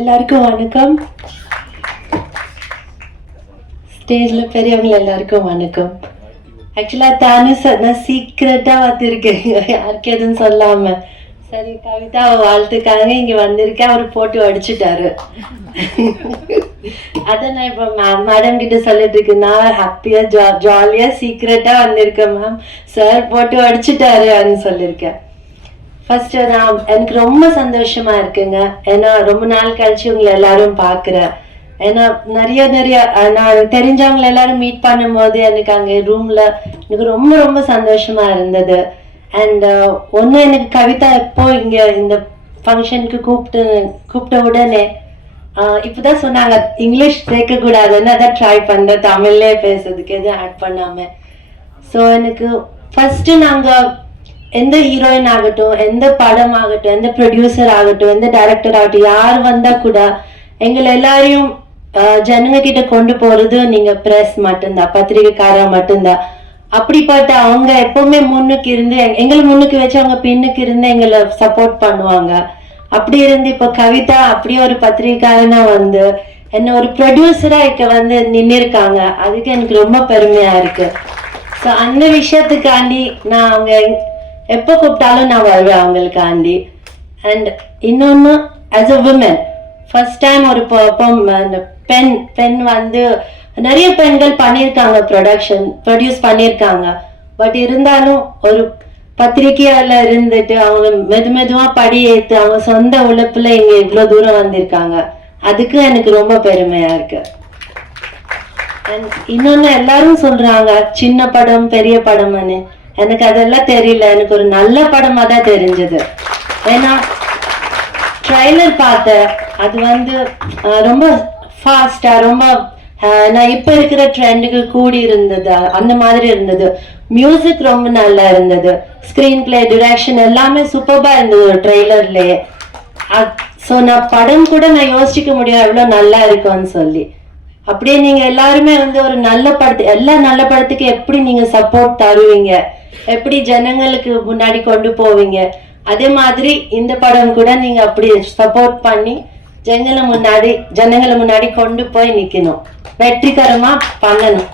எல்லாருக்கும் வணக்கம். ஸ்டேஜில் பெரியவங்க எல்லாருக்கும் வணக்கம். ஆக்சுவலாக நான் சீக்கிரட்டாக வந்திருக்கேன், யாருக்கு எதுவும் சொல்லாமல். சரி, கவிதா வாழ்த்துக்காக இங்கே வந்திருக்கேன், அவர் போட்டு அடிச்சுட்டாரு. அதை நான் இப்போ மேடம் கிட்ட சொல்லிட்டு இருக்கேன், நான் ஹாப்பியாக ஜாலியாக சீக்கிரட்டாக வந்திருக்கேன் மேம், சார் போட்டு அடிச்சுட்டாருன்னு சொல்லியிருக்கேன். ஃபர்ஸ்ட் எனக்கு ரொம்ப சந்தோஷமா இருக்குங்க. ஏன்னா ரொம்ப நாள் கழிச்சு உங்களை எல்லாரும் பார்க்குறேன். ஏன்னா நிறைய நான் தெரிஞ்சவங்களை எல்லாரும் மீட் பண்ணும்போது எனக்கு அங்கே ரூம்ல எனக்கு ரொம்ப ரொம்ப சந்தோஷமா இருந்தது. அண்ட் ஒன்று, எனக்கு கவிதா எப்போ இங்கே இந்த ஃபங்க்ஷனுக்கு கூப்பிட்ட உடனே இப்போதான் சொன்னாங்க இங்கிலீஷ் சேர்க்கக்கூடாதுன்னு, அதான் ட்ரை பண்ணுறேன் தமிழ்லே பேசுறதுக்கு எதுவும் ஆட் பண்ணாமல். ஸோ எனக்கு ஃபர்ஸ்ட்டு நாங்கள் எந்த ஹீரோயின் ஆகட்டும், எந்த படம் ஆகட்டும், எந்த ப்ரொடியூசர் ஆகட்டும், எந்த டைரக்டர் ஆகட்டும், யார் வந்தா கூட எங்களை எல்லாரையும் ஜனங்க கிட்ட கொண்டு போறது நீங்க பிரஸ் மட்டும்தான், பத்திரிகைக்காரா மட்டும்தான். அப்படிப்பட்ட அவங்க எப்பவுமே முன்னுக்கு இருந்து எங்களை முன்னுக்கு வச்சு அவங்க பின்னுக்கு இருந்து எங்களை சப்போர்ட் பண்ணுவாங்க. அப்படி இருந்து இப்போ கவிதா அப்படியே ஒரு பத்திரிகைக்காரனா வந்து என்ன ஒரு ப்ரொடியூசரா இங்க வந்து நின்று இருக்காங்க. அதுக்கு எனக்கு ரொம்ப பெருமையா இருக்கு. ஸோ அந்த விஷயத்துக்காண்டி நான் அவங்க எப்போ கூப்பிட்டாலும் நான் வருவேன் அவங்களுக்காண்டி. அண்ட் இன்னொன்று, as a women first time ஒரு பெண் வந்து நிறைய பெண்கள் பண்ணியிருக்காங்க, ப்ரொடியூஸ் பண்ணியிருக்காங்க. பட் இருந்தாலும் ஒரு பத்திரிகையால இருந்துட்டு அவங்க மெதுவா படி ஏற்று அவங்க சொந்த உழைப்புல இங்க இவ்வளோ தூரம் வந்திருக்காங்க. அதுக்கு எனக்கு ரொம்ப பெருமையா இருக்கு. அண்ட் இன்னொன்னு, எல்லாரும் சொல்றாங்க சின்ன படம் பெரிய படம்னு. எனக்கு அதெல்லாம் தெரியல, எனக்கு ஒரு நல்ல படமா தான் தெரிஞ்சது. ஏன்னா ட்ரைலர் பார்த்தேன், அது வந்து ரொம்ப ஃபாஸ்டா ரொம்ப நான் இப்ப இருக்கிற ட்ரெண்டுக்கு கூடி இருந்தது, அந்த மாதிரி இருந்தது. மியூசிக் ரொம்ப நல்லா இருந்தது, ஸ்கிரீன் பிளே, டிரெக்ஷன் எல்லாமே சூப்பர்பா இருந்தது ஒரு ட்ரெய்லர்லயே. ஸோ நான் படம் கூட நான் யோசிக்க முடியும் எவ்வளவு நல்லா இருக்கும்னு சொல்லி. அப்படியே நீங்க எல்லாருமே வந்து ஒரு நல்ல எல்லா நல்ல படத்துக்கு எப்படி நீங்க சப்போர்ட் தருவீங்க, எப்படி ஜனங்களுக்கு முன்னாடி கொண்டு போவீங்க, அதே மாதிரி இந்த படம் கூட நீங்க அப்படி சப்போர்ட் பண்ணி ஜனங்களை முன்னாடி கொண்டு போய் நிக்கணும், வெற்றிகரமா பண்ணணும்.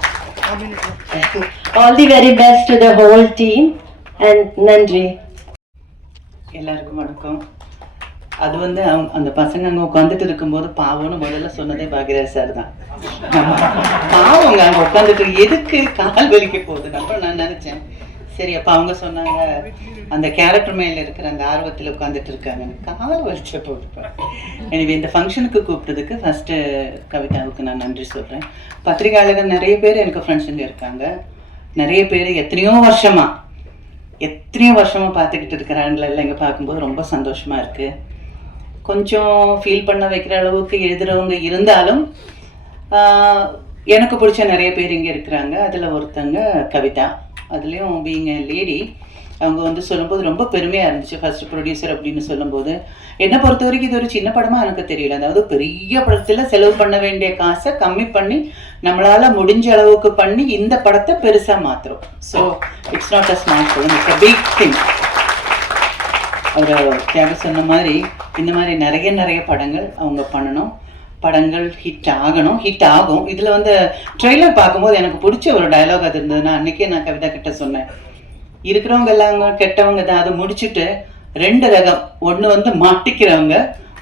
All the very best to the whole team and நன்றி. எல்லாருக்கும் வணக்கம். அது வந்து அந்த பசங்க அங்கே உட்காந்துட்டு இருக்கும்போது பாவம்னு முதல்ல சொன்னதே பாக்யராஜ் சார் தான். பாவங்க அங்கே உட்காந்துட்டு எதுக்கு கால் வலிக்க போகுது நான் நினைச்சேன். சரி, அப்போ அவங்க சொன்னாங்க அந்த கேரக்டர் மேல இருக்கிற அந்த ஆர்வத்தில் உட்காந்துட்டு இருக்காங்க, கால் வலிச்ச போட்டுப்பேன். எனவே இந்த ஃபங்க்ஷனுக்கு கூப்பிட்டதுக்கு ஃபர்ஸ்ட் கவிதாவுக்கு நான் நன்றி சொல்றேன். பத்திரிகையாளர்கள் நிறைய பேர் எனக்கு ஃப்ரெண்ட்ஸுங்க இருக்காங்க. நிறைய பேர் எத்தனையோ வருஷமா பார்த்துக்கிட்டு இருக்கிறாங்கள எல்லாம் இங்கே பார்க்கும்போது ரொம்ப சந்தோஷமா இருக்கு. கொஞ்சம் ஃபீல் பண்ண வைக்கிற அளவுக்கு எழுதுறவங்க இருந்தாலும் எனக்கு பிடிச்ச நிறைய பேர் இங்கே இருக்கிறாங்க. அதில் ஒருத்தங்க கவிதா, அதுலேயும் பீயிங் எ லேடி. அவங்க வந்து சொல்லும்போது ரொம்ப பெருமையாக இருந்துச்சு. ஃபர்ஸ்ட் ப்ரொடியூசர் அப்படின்னு சொல்லும்போது என்னை பொறுத்த வரைக்கும் இது ஒரு சின்ன படமாக எனக்கு தெரியல. அதாவது பெரிய படத்தில் செலவு பண்ண வேண்டிய காசை கம்மி பண்ணி நம்மளால் முடிஞ்ச அளவுக்கு பண்ணி இந்த படத்தை பெருசாக மாற்றுறோம். So it's not a small film, it's a big thing. அவர் தியாக சொன்ன மாதிரி இந்த மாதிரி நிறைய படங்கள் அவங்க பண்ணணும், படங்கள் ஹிட் ஆகும். இதில் வந்து ட்ரெய்லர் பார்க்கும்போது எனக்கு பிடிச்ச ஒரு டயலாக் அது இருந்ததுன்னா, அன்றைக்கே நான் கவிதா கிட்ட சொன்னேன், இருக்கிறவங்க எல்லாம் கெட்டவங்க தான், அதை முடிச்சுட்டு 2 ரகம், ஒன்று வந்து மாட்டிக்கிறவங்க,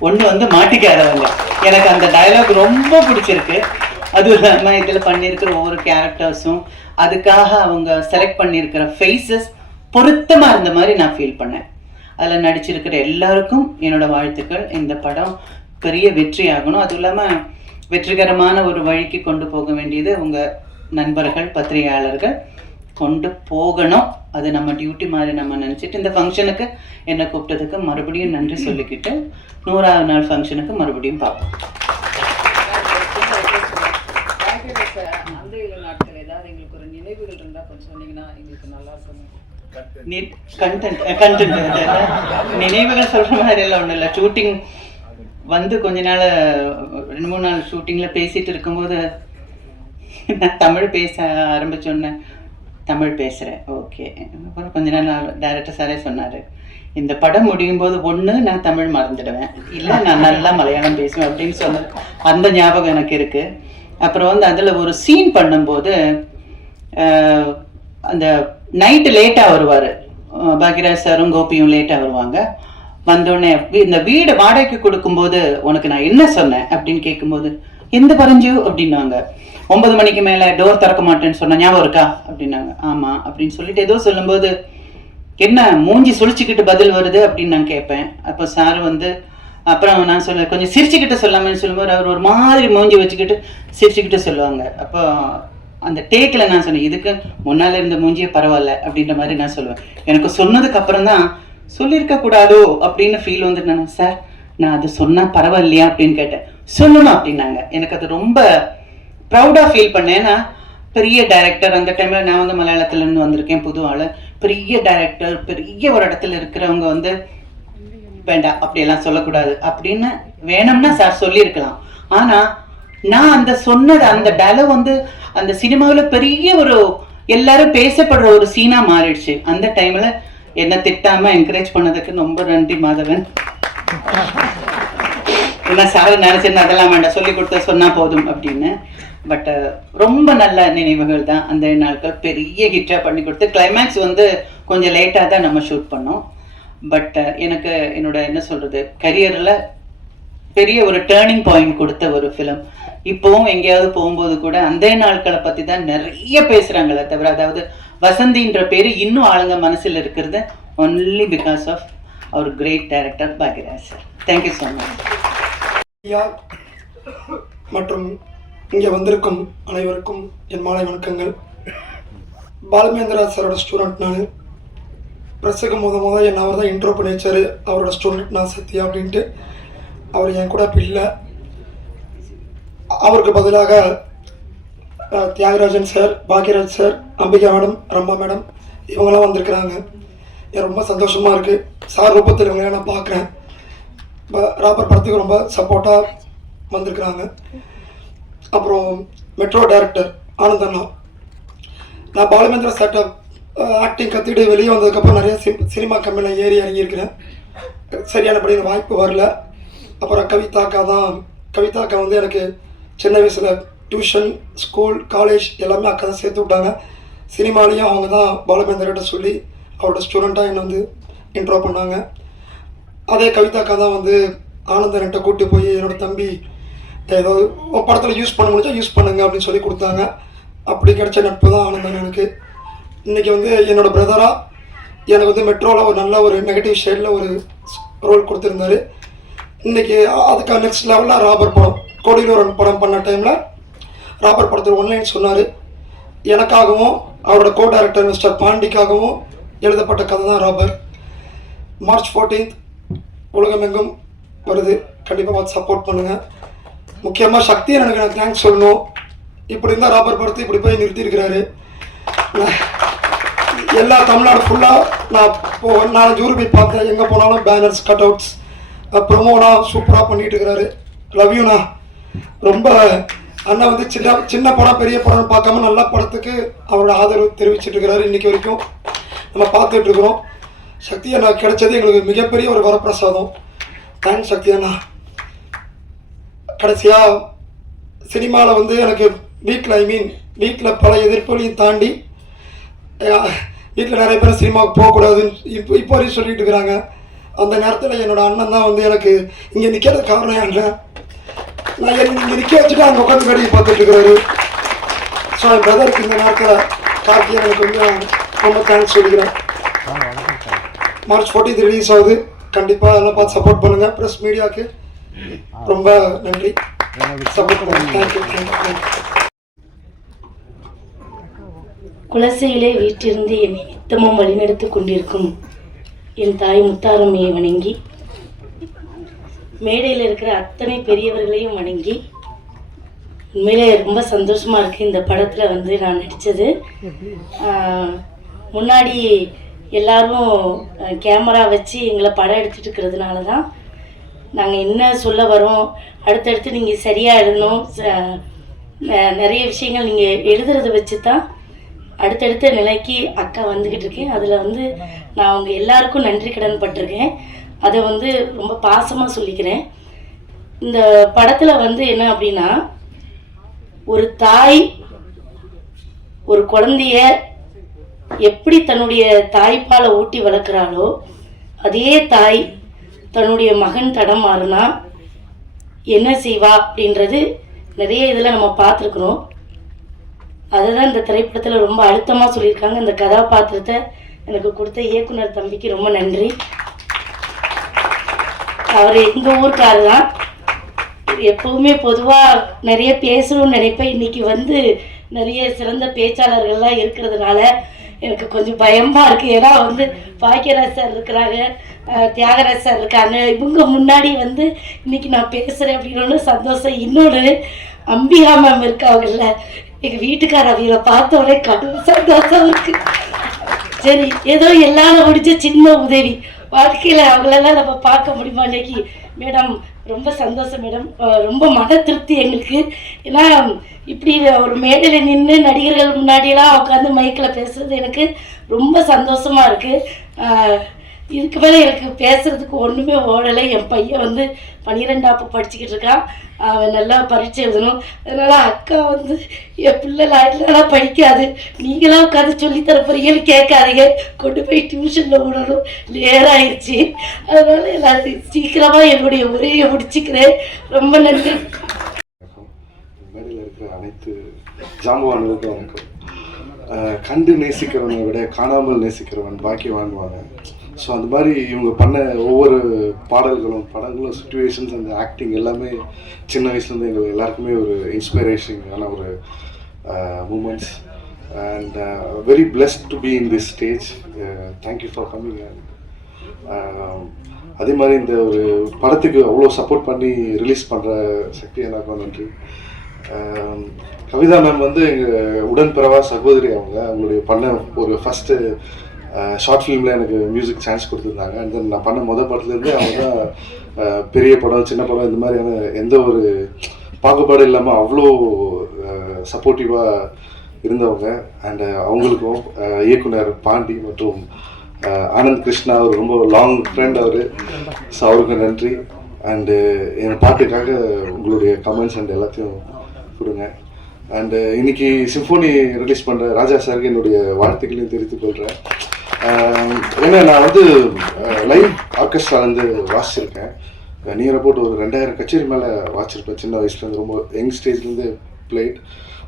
ஒன்று வந்து மாட்டிக்காதவங்க. எனக்கு அந்த டயலாக் ரொம்ப பிடிச்சிருக்கு. அதுவும் இல்லாமல் இதில் பண்ணியிருக்கிற ஒவ்வொரு கேரக்டர்ஸும் அதுக்காக அவங்க செலக்ட் பண்ணியிருக்கிற ஃபேஸஸ் பொருத்தமாக இருந்த மாதிரி நான் ஃபீல் பண்ணேன். அதில் நடிச்சிருக்கிற எல்லாருக்கும் என்னோட வாழ்த்துக்கள். இந்த படம் பெரிய வெற்றி ஆகணும். அதுவும் இல்லாமல் வெற்றிகரமான ஒரு வழிக்கு கொண்டு போக வேண்டியது உங்கள் நண்பர்கள் பத்திரிகையாளர்கள் கொண்டு போகணும். அது நம்ம டியூட்டி மாதிரி நம்ம நினச்சிட்டு இந்த ஃபங்க்ஷனுக்கு என்னை கூப்பிட்டதுக்கு மறுபடியும் நன்றி சொல்லிக்கிட்டு 100ஆவது நாள் ஃபங்க்ஷனுக்கு மறுபடியும் பார்ப்போம். அந்த நாட்கள் ஏதாவது எங்களுக்கு ஒரு நினைவுகள் இருந்தால் கொஞ்சம் சொன்னீங்கன்னா எங்களுக்கு நல்லா இருக்கும். நினைவுகள் சொல்ற மாதிரி எல்லாம் ஒன்றும் இல்லை. ஷூட்டிங் வந்து கொஞ்ச நாள் 2-3 நாள் ஷூட்டிங்கில் பேசிட்டு இருக்கும்போது நான் தமிழ் பேச ஆரம்பிச்சோன்னே தமிழ் பேசுகிறேன், ஓகே. அப்புறம் கொஞ்ச நாள் டைரக்டர் சாரே சொன்னார், இந்த படம் முடியும் போது ஒன்று நான் தமிழ் மறந்துடுவேன், இல்லை நான் நல்லா மலையாளம் பேசுவேன் அப்படின்னு சொன்னது அந்த ஞாபகம் எனக்கு இருக்குது. அப்புறம் வந்து அதில் ஒரு சீன் பண்ணும்போது அந்த நைட்டு லேட்டாக வருவார், பாக்யராஜ் சாரும் கோபியும் லேட்டாக வருவாங்க. வந்தோடனே இந்த வீடு வாடகைக்கு கொடுக்கும்போது உனக்கு நான் என்ன சொன்னேன் அப்படின்னு கேட்கும்போது எந்த பரஞ்சு அப்படின்னாங்க. 9 மணிக்கு மேலே டோர் திறக்க மாட்டேன்னு சொன்ன ஞாபகம் இருக்கா அப்படின்னாங்க. ஆமாம் அப்படின்னு சொல்லிட்டு ஏதோ சொல்லும்போது என்ன மூஞ்சி சுழிச்சிக்கிட்டு பதில் வருது அப்படின்னு நான் கேட்பேன். அப்போ சார் வந்து அப்புறம் நான் சொல்ல கொஞ்சம் சிரிச்சுக்கிட்டு சொல்லாமன்னு சொல்லும்போது அவர் ஒரு மாதிரி மூஞ்சி வச்சுக்கிட்டு சிரிச்சுக்கிட்டு சொல்லுவாங்க. அப்போ அந்த டேக்கில் நான் சொன்னேன் இதுக்கு முன்னால் இருந்த மூஞ்சியே பரவாயில்ல அப்படின்ற மாதிரி நான் சொல்லுவேன். எனக்கு சொன்னதுக்கு அப்புறம் தான் சொல்லியிருக்க கூடாதோ அப்படின்னு ஃபீல் வந்துட்டு நான் சார் நான் அது சொன்னால் பரவாயில்லையா அப்படின்னு கேட்டேன். சொல்லணும் அப்படின்னாங்க. எனக்கு அது ரொம்ப ப்ரௌடாக ஃபீல் பண்ணேன். ஏன்னா பெரிய டைரக்டர், அந்த டைமில் நான் வந்து மலையாளத்துலேருந்து வந்திருக்கேன், புது ஆள், பெரிய டைரக்டர், பெரிய ஒரு இடத்துல இருக்கிறவங்க வந்து வேண்டாம் அப்படியெல்லாம் சொல்லக்கூடாது அப்படின்னு வேணும்னா சார் சொல்லியிருக்கலாம். ஆனால் நான் அந்த சொன்னது அந்த டயலாக் வந்து அந்த சினிமாவில் பெரிய ஒரு எல்லாரும் பேசப்படுற ஒரு சீனாக மாறிடுச்சு. அந்த டைமில் என்ன திட்டாமல் என்கரேஜ் பண்ணதுக்கு ரொம்ப நன்றி மாதவன். ஏன்னா சார் நினச்சிருந்தா அதெல்லாம் வேண்டாம், சொல்லி கொடுத்த சொன்னால் போதும் அப்படின்னு. பட் ரொம்ப நல்ல நினைவுகள் தான் அந்த நாட்கள். பெரிய ஹிட்டாக பண்ணி கொடுத்து கிளைமேக்ஸ் வந்து கொஞ்சம் லேட்டாக தான் நம்ம ஷூட் பண்ணோம். பட் எனக்கு என்னோட என்ன சொல்கிறது கரியரில் பெரிய ஒரு டேர்னிங் பாயிண்ட் கொடுத்த ஒரு ஃபிலிம். இப்போவும் எங்கேயாவது போகும்போது கூட அந்த நாட்களை பற்றி தான் நிறைய பேசுகிறாங்களே தவிர, அதாவது வசந்தின்ற பேர் இன்னும் ஆளுங்க மனசில் இருக்கிறது only because of our great director Bhagyaraj sir. Thank you so much. மற்றும் இங்கே வந்திருக்கும் அனைவருக்கும் என் மாலை வணக்கங்கள். பாலமேந்திரா சாரோட ஸ்டூடெண்ட் நான். ப்ரெஸ்ஸுக்கு முதல் என்ன அவர் தான் இன்ட்ரோ பண்ணி வச்சார், அவரோட ஸ்டூடெண்ட் நான் சத்யா அப்படின்ட்டு. அவர் என் கூட இப்போ இல்லை. அவருக்கு பதிலாக Thiagarajan sir, Bhagyaraj sir, Ambika madam, Rambha madam இவங்கெல்லாம் வந்திருக்கிறாங்க. எனக்கு ரொம்ப சந்தோஷமாக இருக்குது. சார் ரூபத்தில் இவங்களாம் நான் பார்க்குறேன். ராபர் படத்துக்கு ரொம்ப சப்போர்ட்டாக வந்திருக்கிறாங்க. அப்புறம் மெட்ரோ டைரக்டர் ஆனந்தண்ணா. நான் பாலமேந்திரா சார்ட்ட ஆக்டிங் கற்றுக்கிட்டு வெளியே வந்ததுக்கப்புறம் நிறைய சினிமா கம்பெனியில் ஏறி இறங்கியிருக்கிறேன். சரியானபடி எனக்கு வாய்ப்பு வரல. அப்புறம் கவிதாக்கா வந்து எனக்கு சின்ன வயசில் டியூஷன், ஸ்கூல், காலேஜ் எல்லாமே அக்கா தான் சேர்த்து விட்டாங்க. சினிமாலேயும் அவங்க தான் பாலமேந்திரகிட்ட சொல்லி அவரோட ஸ்டூடெண்ட்டாக என்னை வந்து இன்ட்ரோ பண்ணாங்க. அதே கவிதாக்கா தான் வந்து ஆனந்தன்கிட்ட கூப்பிட்டு போய் என்னோட தம்பி ஏதாவது படத்தில் யூஸ் பண்ண முடிஞ்சா யூஸ் பண்ணுங்க அப்படின்னு சொல்லி கொடுத்தாங்க. அப்படி கிடைச்ச நட்பு தான் ஆனந்தன் எனக்கு. இன்றைக்கி வந்து என்னோடய பிரதராக எனக்கு வந்து மெட்ரோவில் ஒரு நல்ல ஒரு நெகட்டிவ் ஷேடில் ஒரு ரோல் கொடுத்துருந்தாரு. இன்றைக்கி அதுக்காக நெக்ஸ்ட் லெவலில் ராபர் படம், கோடியிலூரன் படம் பண்ண டைமில் ராபர் படத்தில் ஒன்லைன் சொன்னார். எனக்காகவும் அவரோட கோ டைரக்டர் மிஸ்டர் பாண்டிக்காகவும் எழுதப்பட்ட கதை தான் ராபர். மார்ச் 14 உலகமெங்கும் வருது. கண்டிப்பாக பார்த்து சப்போர்ட் பண்ணுங்கள். முக்கியமாக சக்தியை எனக்கு நான் தேங்க்ஸ் சொல்லணும். இப்படி இருந்தால் ராபர் படத்தை இப்படி போய் நிறுத்தியிருக்கிறாரு. எல்லா தமிழ்நாடு ஃபுல்லாக நான் 4-5 ஊர் போய் பார்த்தேன். எங்கே போனாலும் பேனர்ஸ், கட் அவுட்ஸ், ப்ரொமோலாம் சூப்பராக பண்ணிகிட்டு இருக்கிறாரு. லவ் யூண்ணா. ரொம்ப அண்ணா வந்து சின்ன படம் பெரிய படம்னு பார்க்காம நல்ல படத்துக்கு அவரோட ஆதரவு தெரிவிச்சிட்டு இருக்கிறாரு. இன்றைக்கி வரைக்கும் நம்ம பார்த்துட்ருக்குறோம். சக்தி அண்ணா கிடைச்சது எங்களுக்கு மிகப்பெரிய ஒரு வரப்பிரசாதம். தேங்க்ஸ் சக்தி அண்ணா. கடைசியாக சினிமாவில் வந்து எனக்கு வீட்டில் பல எதிர்ப்புகளையும் தாண்டி வீட்டில் நிறைய பேர் சினிமாவுக்கு போகக்கூடாதுன்னு இப்போ வரையும் சொல்லிட்டு இருக்கிறாங்க. அந்த நேரத்தில் என்னோடய அண்ணன் தான் வந்து எனக்கு இங்கே நிற்கிறது காரணம் இல்லை, நான் இங்கே நிற்க வச்சுட்டு அங்கே உட்காந்து வேடிக்கை பார்த்துட்டு இருக்கிறாரு. ஸோ என் பிரதருக்கு இந்த நேரத்தில் கார்த்திகை எனக்கு வந்து ரொம்ப தேங்க்ஸ் சொல்லிக்கிறேன். மார்ச் 14 ரிலீஸ் ஆகுது. கண்டிப்பாக அதெல்லாம் பார்த்து சப்போர்ட் பண்ணுங்கள். ப்ரெஸ் மீடியாவுக்கு ரொம்ப நன்றி. சப்போர்ட் பண்ணுங்கள். தேங்க்யூ. குலசையிலே வீட்டிலிருந்து என்னை நித்தமும் வழிநடத்தி கொண்டிருக்கும் என் தாய் முத்தாரம்மையை வணங்கி, மேடையில் இருக்கிற அத்தனை பெரியவர்களையும் வணங்கி, உண்மையிலே ரொம்ப சந்தோஷமாக இருக்குது இந்த படத்தில் வந்து நான் நடித்தது. முன்னாடி எல்லாரும் கேமரா வச்சு எங்களை படம் எடுத்துகிட்டு இருக்கிறதுனால தான் நாங்கள் என்ன சொல்ல வரோம், அடுத்தடுத்து நீங்கள் சரியாக எழுதணும், நிறைய விஷயங்கள் நீங்கள் எழுதுறதை வச்சு தான் அடுத்தடுத்த நிலைக்கு அக்கா வந்துக்கிட்டு இருக்கேன். அதில் வந்து நான் அவங்க எல்லாருக்கும் நன்றி கடன் பட்டிருக்கேன். அதை வந்து ரொம்ப பாசமாக சொல்லிக்கிறேன். இந்த படத்தில் வந்து என்ன அப்படின்னா, ஒரு தாய் ஒரு குழந்தைய எப்படி தன்னுடைய தாய்ப்பாலை ஊட்டி வளர்க்குறாளோ, அதே தாய் தன்னுடைய மகன் தடமாறுனா என்ன செய்வா அப்படின்றது நிறைய இதில் நம்ம பார்த்துருக்குறோம். அதை தான் இந்த திரைப்படத்தில் ரொம்ப அழுத்தமாக சொல்லியிருக்காங்க. இந்த கதாபாத்திரத்தை எனக்கு கொடுத்த இயக்குனர் தம்பிக்கு ரொம்ப நன்றி. அவர் எங்கள் ஊருக்காரர் தான். எப்போவுமே பொதுவாக நிறைய பேசணும்னு நினைப்பேன். இன்றைக்கி வந்து நிறைய சிறந்த பேச்சாளர்கள்லாம் இருக்கிறதுனால எனக்கு கொஞ்சம் பயமாக இருக்குது. ஏன்னா வந்து பாக்கியராஜ் சார் இருக்கிறாங்க, தியாகராஜ் சார் இருக்காங்க. இவங்க முன்னாடி வந்து இன்றைக்கி நான் பேசுகிறேன் அப்படின்னு சந்தோஷம். இன்னொன்று அம்பிகா மேம் இருக்காங்கல்ல, எங்கள் வீட்டுக்கார அவங்கள பார்த்தோடனே கடும் சந்தோஷம் இருக்குது. சரி, ஏதோ எல்லாரும் முடிஞ்ச சின்ன உதவி வாழ்க்கையில் அவங்களெல்லாம் நம்ம பார்க்க முடியுமா இன்னைக்கு? மேடம் ரொம்ப சந்தோஷம் மேடம், ரொம்ப மன திருப்தி எங்களுக்கு. ஏன்னா இப்படி ஒரு மேடையில் நின்று நடிகர்கள் முன்னாடியெல்லாம் உட்காந்து மைக்கில் பேசுறது எனக்கு ரொம்ப சந்தோஷமாக இருக்குது. இதுக்கு மேலே எனக்கு பேசுகிறதுக்கு ஒன்றுமே ஓடலை. என் பையன் வந்து 12ஆப்பு படிச்சுக்கிட்டு இருக்கான். அவன் நல்லா பரீட்சை எழுதணும். அதனால் அக்கா வந்து என் பிள்ளை எல்லாம் படிக்காது, நீங்களாம் உட்காந்து சொல்லித்தர போறீங்கன்னு கேட்காதீங்க, கொண்டு போய் டியூஷனில் விடணும், லேராகிடுச்சு. அதனால் எல்லாத்தையும் சீக்கிரமாக என்னுடைய உரையை முடிச்சுக்கிறேன். ரொம்ப நன்றி. மேடையில் இருக்கிற அனைத்து ஜாம்பவான்களுக்கும் வணக்கம். கண்டு நேசிக்கிறவனை விட காணாமல் நேசிக்கிறவன் பாக்கியவான்வாங்க. ஸோ அந்த மாதிரி இவங்க பண்ண ஒவ்வொரு பாடல்களும் படங்களும் சுச்சுவேஷன்ஸ் அந்த ஆக்டிங் எல்லாமே சின்ன வயசுலேருந்து எங்களுக்கு எல்லாருக்குமே ஒரு இன்ஸ்பிரேஷனான ஒரு moments. And very blessed to be in this stage. Thank you for coming. அதே மாதிரி இந்த ஒரு படத்துக்கு அவ்வளோ சப்போர்ட் பண்ணி ரிலீஸ் பண்ணுற சக்தி எனக்கும் நன்றி. கவிதா மேம் வந்து எங்கள் உடன்பிறவா சகோதரி. அவங்களுடைய பண்ண ஒரு ஃபஸ்ட்டு ஷார்ட் ஃபிலிமில் எனக்கு மியூசிக் சான்ஸ் கொடுத்துருந்தாங்க. அண்ட் தென் நான் பண்ண படத்துலேருந்து அவங்க தான் பெரிய படம் சின்ன படம் இந்த மாதிரியான எந்த ஒரு பாகுபாடு இல்லாமல் அவ்வளோ சப்போர்ட்டிவாக இருந்தவங்க. அண்டு அவங்களுக்கும் இயக்குனர் பாண்டி மற்றும் ஆனந்த் கிருஷ்ணா அவர் ரொம்ப லாங் ஃப்ரெண்ட் அவர். ஸோ அவருக்கு நன்றி. அண்டு என் பாட்டுக்காக உங்களுடைய கமெண்ட்ஸ் அண்ட் எல்லாத்தையும் கொடுங்க. அண்டு இன்னைக்கு சிம்போனி ரிலீஸ் பண்ணுற ராஜா சாருக்கு என்னுடைய வாழ்த்துக்களையும் தெரிவித்துக் கொள்கிறேன். ஏன்னா நான் வந்து லைவ் ஆர்கெஸ்ட்ராலேருந்து வாசிச்சிருக்கேன். நியர் அபவுட் ஒரு 2000 கச்சேரி மேலே வாசிச்சிருப்பேன் சின்ன வயசுலேருந்து. ரொம்ப யங் ஸ்டேஜ்லேருந்து played.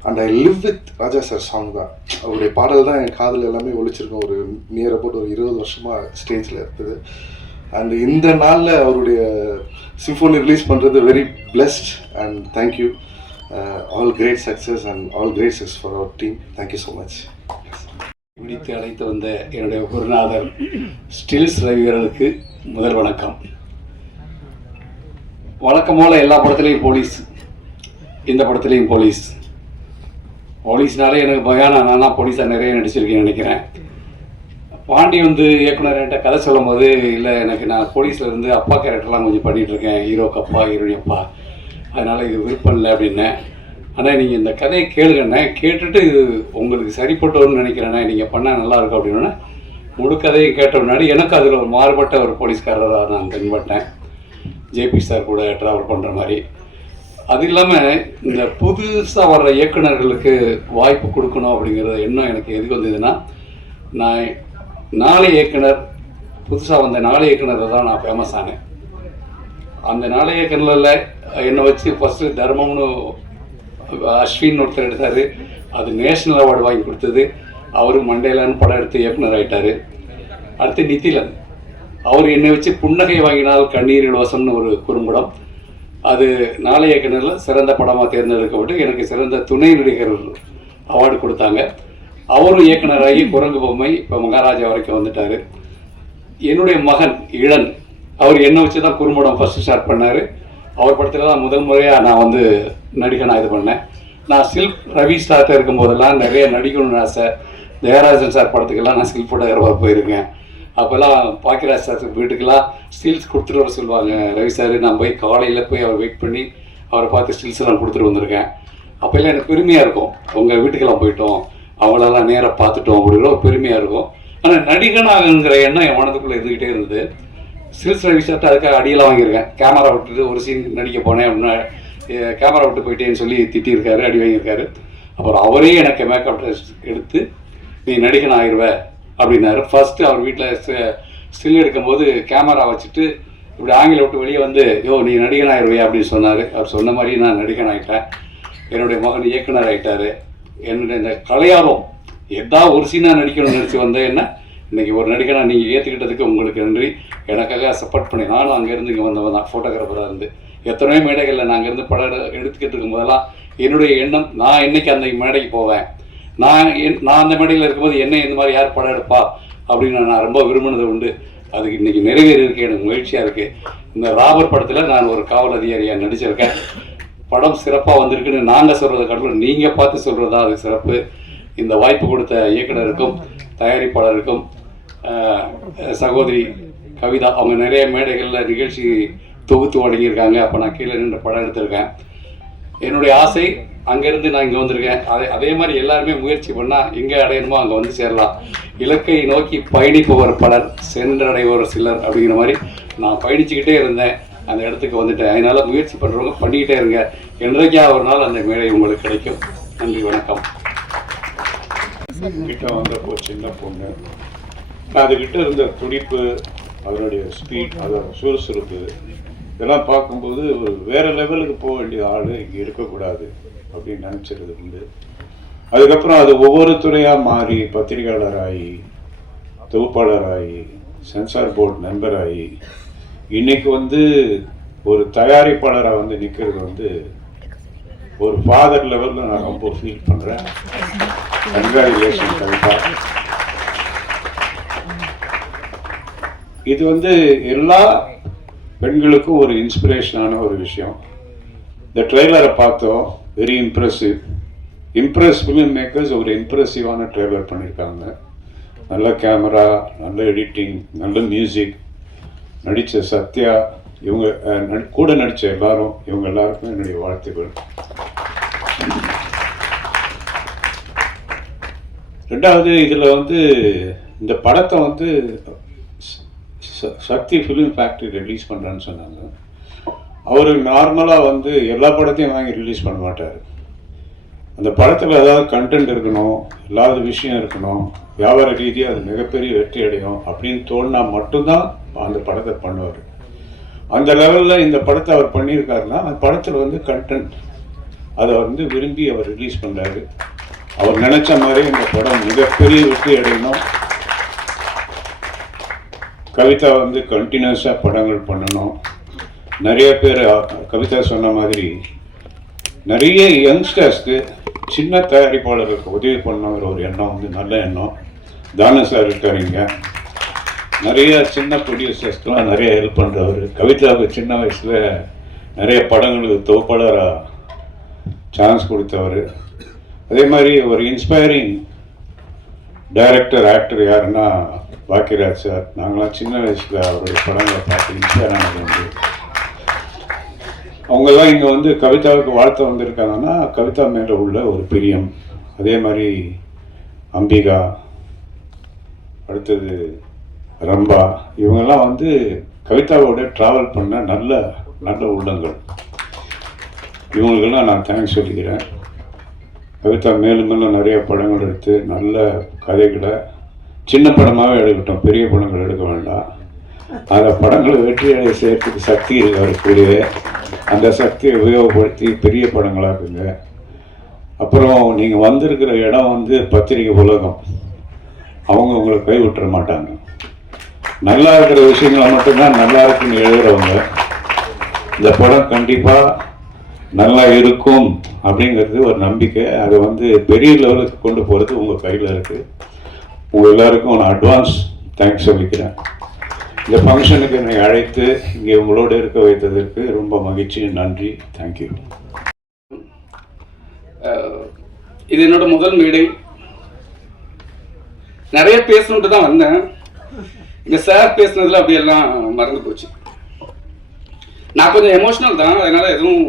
And I live with Raja sir song தான். அவருடைய பாடல் தான் என் காதில் எல்லாமே ஒழிச்சிருக்கோம். ஒரு நியர் அபவுட் ஒரு 20 வருஷமாக ஸ்டேஜில் இருக்குது. அண்ட் இந்த நாளில் அவருடைய சிம்போனி ரிலீஸ் பண்ணுறது very blessed. And thank you. All great success and all great success for our team. Thank you so much. விழித்து அழைத்து வந்த என்னுடைய குருநாதர் ஸ்டில்ஸ் ரவிவரனுக்கு முதல் வணக்கம். வழக்கம் போல் எல்லா படத்துலேயும் போலீஸ், இந்த படத்துலேயும் போலீஸ். போலீஸ்னாலே எனக்கு பயம். நான் போலீஸாக நிறைய நடிச்சிருக்கேன்னு நினைக்கிறேன். பாண்டி வந்து இயக்குனர் என்கிட்ட கதை சொல்லும் போது, இல்லை எனக்கு நான் போலீஸில் இருந்து அப்பா கேரக்டர்லாம் கொஞ்சம் பண்ணிகிட்ருக்கேன், ஹீரோக்கு அப்பா ஹீரோனி அப்பா, அதனால் இது விருப்பம் இல்லை அப்படின்னேன். ஆனால் நீங்கள் இந்த கதையை கேளுங்கண்ணே, கேட்டுட்டு இது உங்களுக்கு சரிப்பட்டோன்னு நினைக்கிறேண்ணே, நீங்கள் பண்ணால் நல்லாயிருக்கும் அப்படின்னா முழு கதையை கேட்ட முன்னாடி எனக்கு அதில் ஒரு மாறுபட்ட ஒரு போலீஸ்காரராக நான் தென்பட்டேன். ஜேபி சார் கூட ட்ராவல் பண்ணுற மாதிரி. அது இல்லாமல் இந்த புதுசாக வர்ற இயக்குநர்களுக்கு வாய்ப்பு கொடுக்கணும் அப்படிங்கிறது எண்ணம் எனக்கு எதுக்கு வந்ததுன்னா, நான் நாளை இயக்குனர் புதுசாக வந்த நாளை இயக்குனரில் தான் நான் ஃபேமஸ் ஆனேன். அந்த நாளை இயக்குனரில் என்னை வச்சு ஃபஸ்ட்டு தர்மம்னு அஸ்வின் ஒருத்தர் எடுத்தார். அது நேஷ்னல் அவார்டு வாங்கி கொடுத்தது. அவர் மண்டேலான்னு படம் எடுத்து இயக்குனர் ஆகிட்டார். அடுத்து நித்திலன், அவர் என்னை வச்சு புன்னகை வாங்கினால் கண்ணீர் இலவசம்னு ஒரு குறும்படம், அது நாளை இயக்குனரில் சிறந்த படமாக தேர்ந்தெடுக்கப்பட்டு எனக்கு சிறந்த துணை நடிகர் அவார்டு கொடுத்தாங்க. அவரும் இயக்குனராகி குரங்கு பொம்மை இப்போ மகாராஜா வரைக்கும் வந்துட்டார். என்னுடைய மகன் இளன், அவர் என்னை வச்சு தான் குறும்படம் ஃபஸ்ட்டு ஸ்டார்ட் பண்ணார். அவர் படத்தில் தான் முதல் முறையாக நான் வந்து நடிகனாக இது பண்ணேன். நான் சில்க் ரவி ஸ்டார்ட்ட இருக்கும்போதெல்லாம் நிறைய நடிக்கணும்னு ஆசை. ஜெயராஜன் சார் படத்துக்கெல்லாம் நான் ஸ்டில் ஃபோட்டோகிராஃபர் போயிருக்கேன். அப்போல்லாம் பாக்கியராஜ் சார் வீட்டுக்கெல்லாம் ஸ்டில்ஸ் கொடுத்துட்டு வர சொல்லுவாங்க ரவி சார். நான் போய் காலையில் போய் அவர் வெயிட் பண்ணி அவரை பார்த்து ஸ்டில்ஸ் எல்லாம் கொடுத்துட்டு வந்திருக்கேன். அப்போல்லாம் எனக்கு பெருமையாக இருக்கும், உங்கள் வீட்டுக்கெல்லாம் போயிட்டோம் அவளெல்லாம் நேராக பார்த்துட்டோம் அப்படிங்கிற ஒரு பெருமையாக இருக்கும். ஆனால் நடிகனாகுங்கிற எண்ணம் என் மனதுக்குள்ளே இருந்துக்கிட்டே இருந்தது. சில விஷயத்தை அதுக்காக அடியெல்லாம் வாங்கியிருக்கேன். கேமரா விட்டுட்டு ஒரு சீன் நடிக்க போனேன் அப்படின்னா கேமரா விட்டு போயிட்டேன்னு சொல்லி திட்டியிருக்காரு, அடி வாங்கியிருக்காரு. அப்புறம் அவரே எனக்கு மேக்கப் ட்ரெஸ் எடுத்து நீ நடிகன் ஆகிருவ அப்படின்னாரு. ஃபஸ்ட்டு அவர் வீட்டில் ஸ்டில் எடுக்கும்போது கேமரா வச்சுட்டு இப்படி ஆங்கில விட்டு வெளியே வந்து யோ நீ நடிகன் ஆகிருவையா அப்படின்னு சொன்னார். அவர் சொன்ன மாதிரி நான் நடிகன் ஆகிட்டேன். என்னுடைய மகன் இயக்குனர் ஆகிட்டார். என்னுடைய இந்த கலையாரம் எதாவது ஒரு சீனாக நடிக்கணும்னு நினச்சி வந்தேன். என்ன இன்றைக்கி ஒரு நடிகனாக நீங்கள் ஏற்றுக்கிட்டதுக்கு உங்களுக்கு நன்றி. எனக்காக சப்போர்ட் பண்ணி நானும் அங்கேருந்து இங்கே வந்தவன் தான், ஃபோட்டோகிராஃபராக இருந்து எத்தனையோ மேடைகளில் நான் அங்கேருந்து படம் எடுத்துக்கிட்டு இருக்கும்போதெல்லாம் என்னுடைய எண்ணம் நான் என்றைக்கு அந்த மேடைக்கு போவேன், நான் அந்த மேடையில் இருக்கும்போது என்னை இந்த மாதிரி யார் படம் எடுப்பா அப்படின்னு நான் ரொம்ப விரும்பினது உண்டு. அதுக்கு இன்றைக்கி நிறைவேறி இருக்கு. எனக்கு மகிழ்ச்சியாக இருக்குது. இந்த ராபர் படத்தில் நான் ஒரு காவல் அதிகாரியாக நடிச்சிருக்கேன். படம் சிறப்பாக வந்திருக்குன்னு நாங்கள் சொல்கிறத காட்டிலும் நீங்கள் பார்த்து சொல்கிறது தான் அது சிறப்பு. இந்த வாய்ப்பு கொடுத்த இயக்குனருக்கும் தயாரிப்பாளருக்கும் சகோதரி கவிதா அவங்க நிறைய மேடைகளில் நிகழ்ச்சி தொகுத்து வழங்கியிருக்காங்க. அப்போ நான் கீழே நின்று படம் எடுத்திருக்கேன். என்னுடைய ஆசை அங்கேருந்து நான் இங்கே வந்திருக்கேன். அதே மாதிரி எல்லாருமே முயற்சி பண்ணால் எங்கே அடையணுமோ அங்கே வந்து சேரலாம். இலக்கை நோக்கி பயணிப்பவர் பலர், சென்றடைவர் சிலர் அப்படிங்கிற மாதிரி நான் பயணிச்சுக்கிட்டே இருந்தேன். அந்த இடத்துக்கு வந்துட்டேன். அதனால் முயற்சி பண்ணுறவங்க பண்ணிக்கிட்டே இருங்க. என்றைக்கா ஒரு நாள் அந்த மேடை உங்களுக்கு கிடைக்கும். நன்றி, வணக்கம். கிட்ட வந்தப்போ சின்ன பொண்ணு, அதுக்கிட்ட இருந்த துடிப்பு, அதனுடைய ஸ்பீட், அதோட சுறுசுறுப்பு இதெல்லாம் பார்க்கும்போது ஒரு வேறு லெவலுக்கு போக வேண்டிய ஆள் இங்கே இருக்கக்கூடாது அப்படின்னு நினச்சிருது உண்டு. அதுக்கப்புறம் அது ஒவ்வொரு துறையாக மாறி பத்திரிகையாளராகி, தொகுப்பாளராகி, சென்சார் போர்டு மெம்பராகி, இன்னைக்கு ஒரு தயாரிப்பாளராக நிற்கிறது ஒரு ஃபாதர் லெவலில் நான் ரொம்ப ஃபீல் பண்ணுறேன். கங்க்ராச்சுலேஷன் கவிதா. இது எல்லா பெண்களுக்கும் ஒரு இன்ஸ்பிரேஷனான ஒரு விஷயம். இந்த ட்ரெய்லரை பார்த்தோம், வெரி இம்ப்ரெசிவ். ஃபிலிம் மேக்கர்ஸ் ஒரு இம்ப்ரெசிவான ட்ரெய்லர் பண்ணியிருக்காங்க. நல்ல கேமரா, நல்ல எடிட்டிங், நல்ல மியூசிக், நடித்த சத்யா, இவங்க கூட நடித்த எல்லாரும், இவங்க எல்லாருக்கும் என்னுடைய வாழ்த்துக்கள். ரெண்டாவது, இதில் இந்த படத்தை சக்தி ஃபிலிம் ஃபேக்ட்ரி ரிலீஸ் பண்ணுறேன்னு சொன்னாங்க. அவர் நார்மலாக எல்லா படத்தையும் வாங்கி ரிலீஸ் பண்ண மாட்டார். அந்த படத்தில் ஏதாவது கண்டென்ட் இருக்கணும், இல்லாத விஷயம் இருக்கணும், வியாபார ரீதியாக அது மிகப்பெரிய வெற்றி அடையும் அப்படின்னு தோணுனா மட்டும்தான் அந்த படத்தை பண்ணுவார். அந்த லெவலில் இந்த படத்தை அவர் பண்ணியிருக்காருன்னா அந்த படத்தில் கண்டென்ட் அதை விரும்பி அவர் ரிலீஸ் பண்ணுறாரு. அவர் நினச்ச மாதிரி இந்த படம் மிகப்பெரிய வெற்றி அடையணும். கவிதா கண்டினியூஸாக படங்கள் பண்ணணும். நிறைய பேர் கவிதா சொன்ன மாதிரி நிறைய யங்ஸ்டர்ஸ்க்கு, சின்ன தயாரிப்பாளர்களுக்கு உதவி பண்ணணுங்கிற ஒரு எண்ணம் நல்ல எண்ணம். தான சார் இருக்காருங்க, நிறைய சின்ன ப்ரொடியூசர்ஸ்க்கெலாம் நிறைய ஹெல்ப் பண்ணுறவர். கவிதாவுக்கு சின்ன வயசில் நிறைய படங்களுக்கு தொகுப்பாளராக சான்ஸ் கொடுத்தவர். அதே மாதிரி ஒரு இன்ஸ்பைரிங் டைரக்டர், ஆக்டர் யாருன்னா பாக்கியராஜ் சார். நாங்களாம் சின்ன வயசில் அவருடைய படங்களை பார்த்து இன்ஸ்பயர் ஆனது. அவங்கெல்லாம் இங்கே கவிதாவுக்கு வாழ்த்த வந்திருக்காங்கன்னா கவிதா மேலே உள்ள ஒரு பிரியம். அதே மாதிரி அம்பிகா, அடுத்தது ரம்பா, இவங்கெல்லாம் கவிதாவோட ட்ராவல் பண்ண நல்ல நல்ல உள்ளங்கள். இவங்களுக்கெல்லாம் நான் தேங்க்ஸ் சொல்லிக்கிறேன். கவிதா மேலும் மேலும் நிறைய படங்கள் எடுத்து நல்ல கதைகளை சின்ன படமாகவே எடுக்கட்டும், பெரிய படங்கள் எடுக்க வேண்டாம். அந்த படங்களை வெற்றி அடைய செய்யறதுக்கு சக்தி இருக்கக்கூடிய அந்த சக்தியை உபயோகப்படுத்தி பெரிய படங்களாக்குங்க. அப்புறம் நீங்கள் வந்திருக்கிற இடம் பத்திரிகை உலகம், அவங்க உங்களை கைவிட்டுற மாட்டாங்க. நல்லா இருக்கிற விஷயங்களை மட்டும்தான் நல்லா இருக்குன்னு எழுதுறவங்க. இந்த படம் கண்டிப்பாக நல்லா இருக்கும் அப்படிங்கிறது ஒரு நம்பிக்கை. அதை பெரிய லெவலுக்கு கொண்டு போகிறது உங்கள் கையில் இருக்குது. உங்கள் எல்லாருக்கும் நான் அட்வான்ஸ் தேங்க்ஸ் சொல்லிக்கிறேன். இந்த ஃபங்க்ஷனுக்கு என்னை அழைத்து இங்கே உங்களோடு இருக்க வைத்ததற்கு ரொம்ப மகிழ்ச்சி, நன்றி, தேங்க்யூ. இது என்னோட முதல் மேடை. நிறைய பேசணுன்ட்டு தான் வந்தேன். இந்த சார் பேசுனதுல அப்படியெல்லாம் மறந்து போச்சு. நான் கொஞ்சம் எமோஷ்னல் தான், அதனால எதுவும்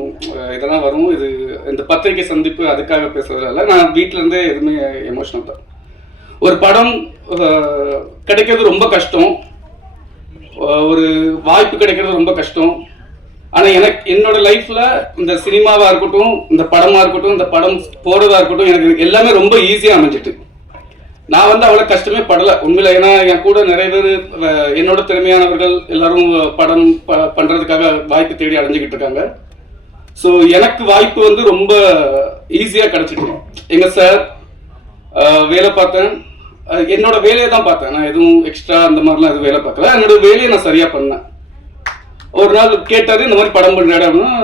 இதெல்லாம் வரும். இது இந்த பத்திரிகை சந்திப்பு அதுக்காக பேசுறதுனால நான் வீட்டில இருந்தே எதுவுமே எமோஷ்னல் தான். ஒரு படம் கிடைக்கிறது ரொம்ப கஷ்டம், ஒரு வாய்ப்பு கிடைக்கிறது ரொம்ப கஷ்டம். ஆனால் என்னோட லைஃப்ல இந்த சினிமாவா இருக்கட்டும், இந்த படமா இருக்கட்டும், இந்த படம் போறதா இருக்கட்டும், எனக்கு எல்லாமே ரொம்ப ஈஸியாக அமைஞ்சிட்டு. நான் அவ்வளோ கஷ்டமே படலை உண்மையில. ஏன்னா என் கூட நிறைய பேர் என்னோட திறமையானவர்கள் எல்லாரும் படம் பண்றதுக்காக வாய்ப்பு தேடி அடைஞ்சிக்கிட்டு இருக்காங்க. ஸோ எனக்கு வாய்ப்பு ரொம்ப ஈஸியாக கிடைச்சிட்டு. எங்க சார் வேலை பார்த்தேன், என்னோட வேலையை தான் பார்த்தேன். நான் எதுவும் எக்ஸ்ட்ரா அந்த மாதிரிலாம் எதுவும் வேலை பார்க்கல. என்னோட வேலையை நான் சரியா பண்ணேன். ஒரு நாள் கேட்டாரு, இந்த மாதிரி படம் பண்ணுறாரு அப்படின்னா,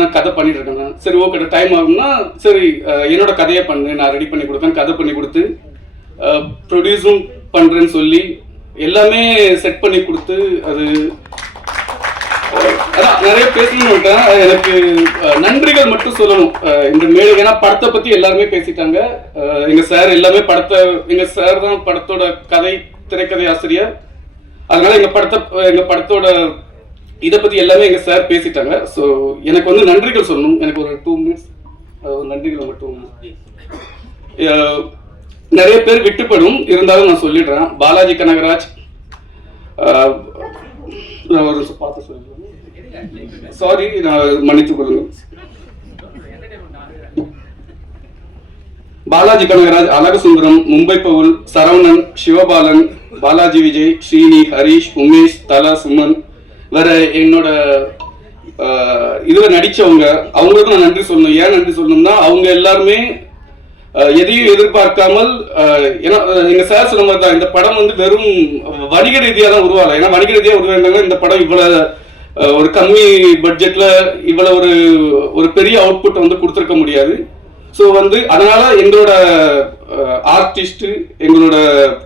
நான் கதை பண்ணிட்டு இருக்கேன். சரி ஓகே, டைம் ஆகும்னா சரி என்னோட கதையை பண்ணு, நான் ரெடி பண்ணி கொடுப்பேன். கதை பண்ணி கொடுத்து ப்ரொடியூஸும் பண்ணுறேன்னு சொல்லி எல்லாமே செட் பண்ணி கொடுத்து, அது அதான் நிறைய பேசணும்னு எனக்கு நன்றிகள் மட்டும் சொல்லணும் இந்த மேடை. ஏன்னா படத்தை பற்றி எல்லாருமே பேசிட்டாங்க. எங்கள் சார் எல்லாமே எங்கள் சார் தான் படத்தோட திரைக்கதை ஆசிரியர். அதனால எங்கள் படத்தோட இதை பற்றி எல்லாமே எங்கள் சார் பேசிட்டாங்க. ஸோ எனக்கு நன்றிகள் சொல்லணும். எனக்கு ஒரு 2 மினிட்ஸ் நன்றிகள் மட்டும். நிறைய பேர் விட்டுப்படும், இருந்தாலும் நான் சொல்லிடுறேன். பாலாஜி கனகராஜ், ஒரு பார்த்து சொல்லிடுறேன், சாரி, நான் மன்னித்துக் கொள்ளுங்கள். பாலாஜி கனகராஜ், அழகுசுந்தரம், மும்பை பவுல், சரவணன், சிவபாலன், பாலாஜி விஜய், ஸ்ரீனி, ஹரீஷ், உமேஷ், தலா, சுமன், வேற என்னோட இதுல நடிச்சவங்க, அவங்களுக்கும் நான் நன்றி சொல்லணும். ஏன் நன்றி சொல்லணும்னா அவங்க எல்லாருமே எதையும் எதிர்பார்க்காமல், ஏன்னா எங்க சார் சொன்ன மாதிரி தான் இந்த படம் வெறும் வணிக ரீதியாக தான் உருவாகல. ஏன்னா வணிக ரீதியாக உருவாயிருந்தாங்க இந்த படம் இவ்வளவு ஒரு கம்மி பட்ஜெட்ல இவ்வளவு ஒரு பெரிய அவுட்புட் கொடுத்துருக்க முடியாது. ஸோ அதனால எங்களோட ஆர்டிஸ்ட், எங்களோட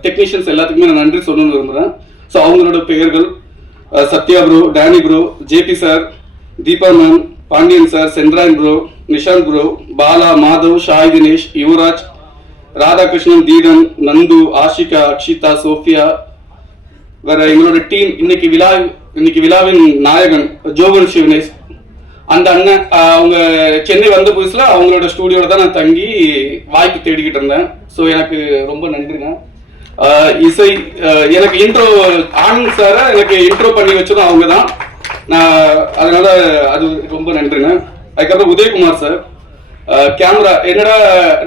டெக்னீஷியன்ஸ் எல்லாத்துக்குமே நான் நன்றி சொல்லணும்னு விரும்புகிறேன். ஸோ அவங்களோட பெயர்கள் Sathya bro, Danny bro, JP sir, Deepa ma'am, Pandian sir, Sendrayan bro, Nishanth bro, Bala, Madhav, Shai Dinesh, Yuvaraj, Radhakrishnan, Dheeran, Nandu, Ashika, Akshita, Sophia, வேற எங்களோட டீம். இன்னைக்கு விழாவின் நாயகன் ஜோகன் சிவனேஷ், அந்த அண்ணன் அவங்க சென்னை வந்த புதுசுல அவங்களோட ஸ்டூடியோல தான் நான் தங்கி வாய்ப்பு தேடிக்கிட்டு இருந்தேன். ஸோ எனக்கு ரொம்ப நன்றிங்க. இசை எனக்கு இன்ட்ரோ, ஆனந்த் சாரை எனக்கு இன்ட்ரோ பண்ணி வச்சதும் அவங்க தான். நான் அதனால அது ரொம்ப நன்றிங்க. அதுக்கப்புறம் உதயகுமார் சார், கேமரா. என்னடா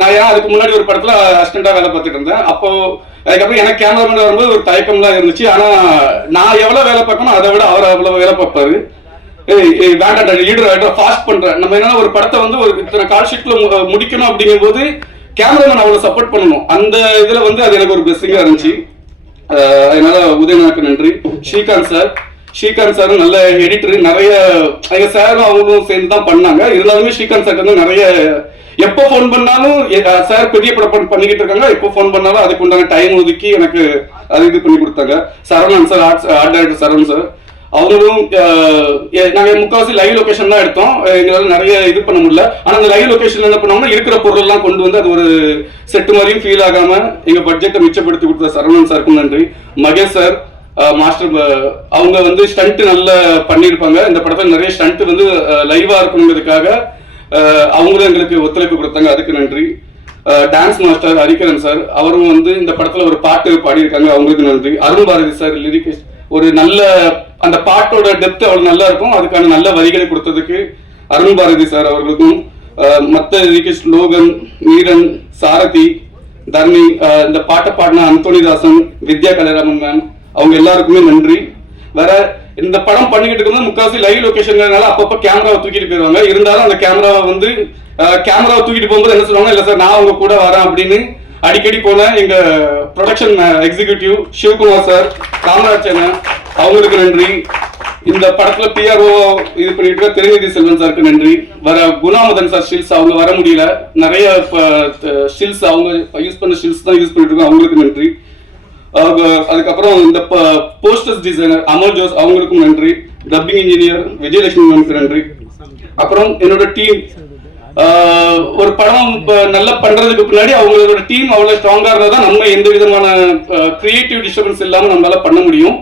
நான் ஏன் அதுக்கு முன்னாடி ஒரு படத்துல அசிஸ்டண்டா வேலை பார்த்துட்டு இருந்தேன். அப்போ அதுக்கப்புறம் எனக்கு கேமராமேன் வரும்போது ஒரு தயக்கம்லாம் இருந்துச்சு. ஆனா நான் எவ்வளவு வேலை பார்க்கணும் அதை விட அவர் அவ்வளவு வேலை பார்ப்பாரு. வேண்டாம், ஃபாஸ்ட் பண்றேன். நம்ம என்னன்னா ஒரு படத்தை ஒரு இத்தனை கால் ஷீட்ல முடிக்கணும் அப்படிங்கும் போது கேமராமேன் அவ்வளவு சப்போர்ட் பண்ணணும். அந்த இதுல அது எனக்கு ஒரு பிளெஸிங்கா இருந்துச்சு. அதனால உதயநாக்கு நன்றி. ஸ்ரீகாந்த் சார் நல்ல எடிட்டர். நிறைய எங்க சாரும் அவங்களும் சேர்ந்து தான் பண்ணாங்க. இருந்தாலுமே ஸ்ரீகாந்த் சார் நிறைய எப்போ ஃபோன் பண்ணாலும் சார் பெரிய படம் பண்ணிக்கிட்டு இருக்காங்க. எப்போ ஃபோன் பண்ணாலும் அதுக்கு உண்டான டைம் ஒதுக்கி எனக்கு அது இது பண்ணி கொடுத்தாங்க. Saravanan sir, art director Saravanan sir, அவங்களும் நாங்கள் முக்கால்வாசி லைவ் லொகேஷன் தான் எடுத்தோம். எங்களால் நிறைய இது பண்ண முடியல. ஆனால் அந்த லைவ் லொகேஷன் என்ன பண்ணோம்னா இருக்கிற பொருள்லாம் கொண்டு அது ஒரு செட்டு மாதிரியும் ஃபீல் ஆகாம எங்க பட்ஜெட்டை மிச்சப்படுத்தி கொடுத்த சரவணன் சாருக்கும் நன்றி. மகேஷ் சார், மாஸ்டர், அவங்க ஸ்டண்ட் நல்லா பண்ணியிருப்பாங்க. இந்த படத்தில் நிறைய ஸ்டண்ட் லைவா இருக்கணுங்கிறதுக்காக அவங்களும் எங்களுக்கு ஒத்துழைப்பு கொடுத்தாங்க, அதுக்கு நன்றி. டான்ஸ் மாஸ்டர் ஹரிகரன் சார், அவரும் இந்த படத்துல ஒரு பாட்டு பாடியிருக்காங்க, அவங்களுக்கு நன்றி. அருண் பாரதி சார், லிரிக்ஸ், ஒரு நல்ல அந்த பாட்டோட டெப்த் அவ்வளவு நல்லா இருக்கும். அதுக்கான நல்ல வரிகளை கொடுத்ததுக்கு அருண் பாரதி சார் அவர்களுக்கும், மற்ற லிரிக்ஸ் லோகன், நீரன், சாரதி, தர்மி, இந்த பாட்டை பாடின அந்தோனிதாசன், வித்யா கலைராமன் மேம், அவங்க எல்லாருக்குமே நன்றி. வேற இந்த படம் பண்ணிக்கிட்டு இருக்கும்போது முக்காசி லைவ் லொகேஷன்னால அப்பப்போ கேமராவை தூக்கிட்டு போயிருவாங்க. இருந்தாலும் அந்த கேமராவை தூக்கிட்டு போகும்போது என்ன சொல்லுவாங்க, இல்லை சார் நான் அவங்க கூட வரேன் அப்படின்னு அடிக்கடி போன எங்க production executive Sivakumar sir, Kamaraj அண்ணன், அவங்களுக்கு நன்றி. இந்த படத்துல பிஆர்ஓ இது பண்ணிட்டு இருக்க திருநிதி செல்வன் சாருக்கு நன்றி. வர குணாமதன் சார் ஸ்டில்ஸ், அவங்க வர முடியல, நிறைய ஸ்டில்ஸ் அவங்க யூஸ் பண்ண ஸ்டில்ஸ் தான் யூஸ் பண்ணிட்டு இருக்கோம், அவங்களுக்கு நன்றி. அதுக்கப்புறம் இந்த போஸ்டர்ஸ் டிசைனர் அமர் ஜோஸ், அவங்களுக்கும் நன்றி. டப்பிங் இன்ஜினியர் விஜயலட்சுமி மேம்க்கு நன்றி. அப்புறம் என்னோட டீம், ஒரு படம் நல்லா பண்றதுக்கு பின்னாடி அவங்களோட டீம் அவ்வளவு ஸ்ட்ராங்கா இருந்தா தான் நம்ம எந்த விதமான கிரியேட்டிவ் டிஸ்டர்பன்ஸ் இல்லாம நம்மளால பண்ண முடியும்.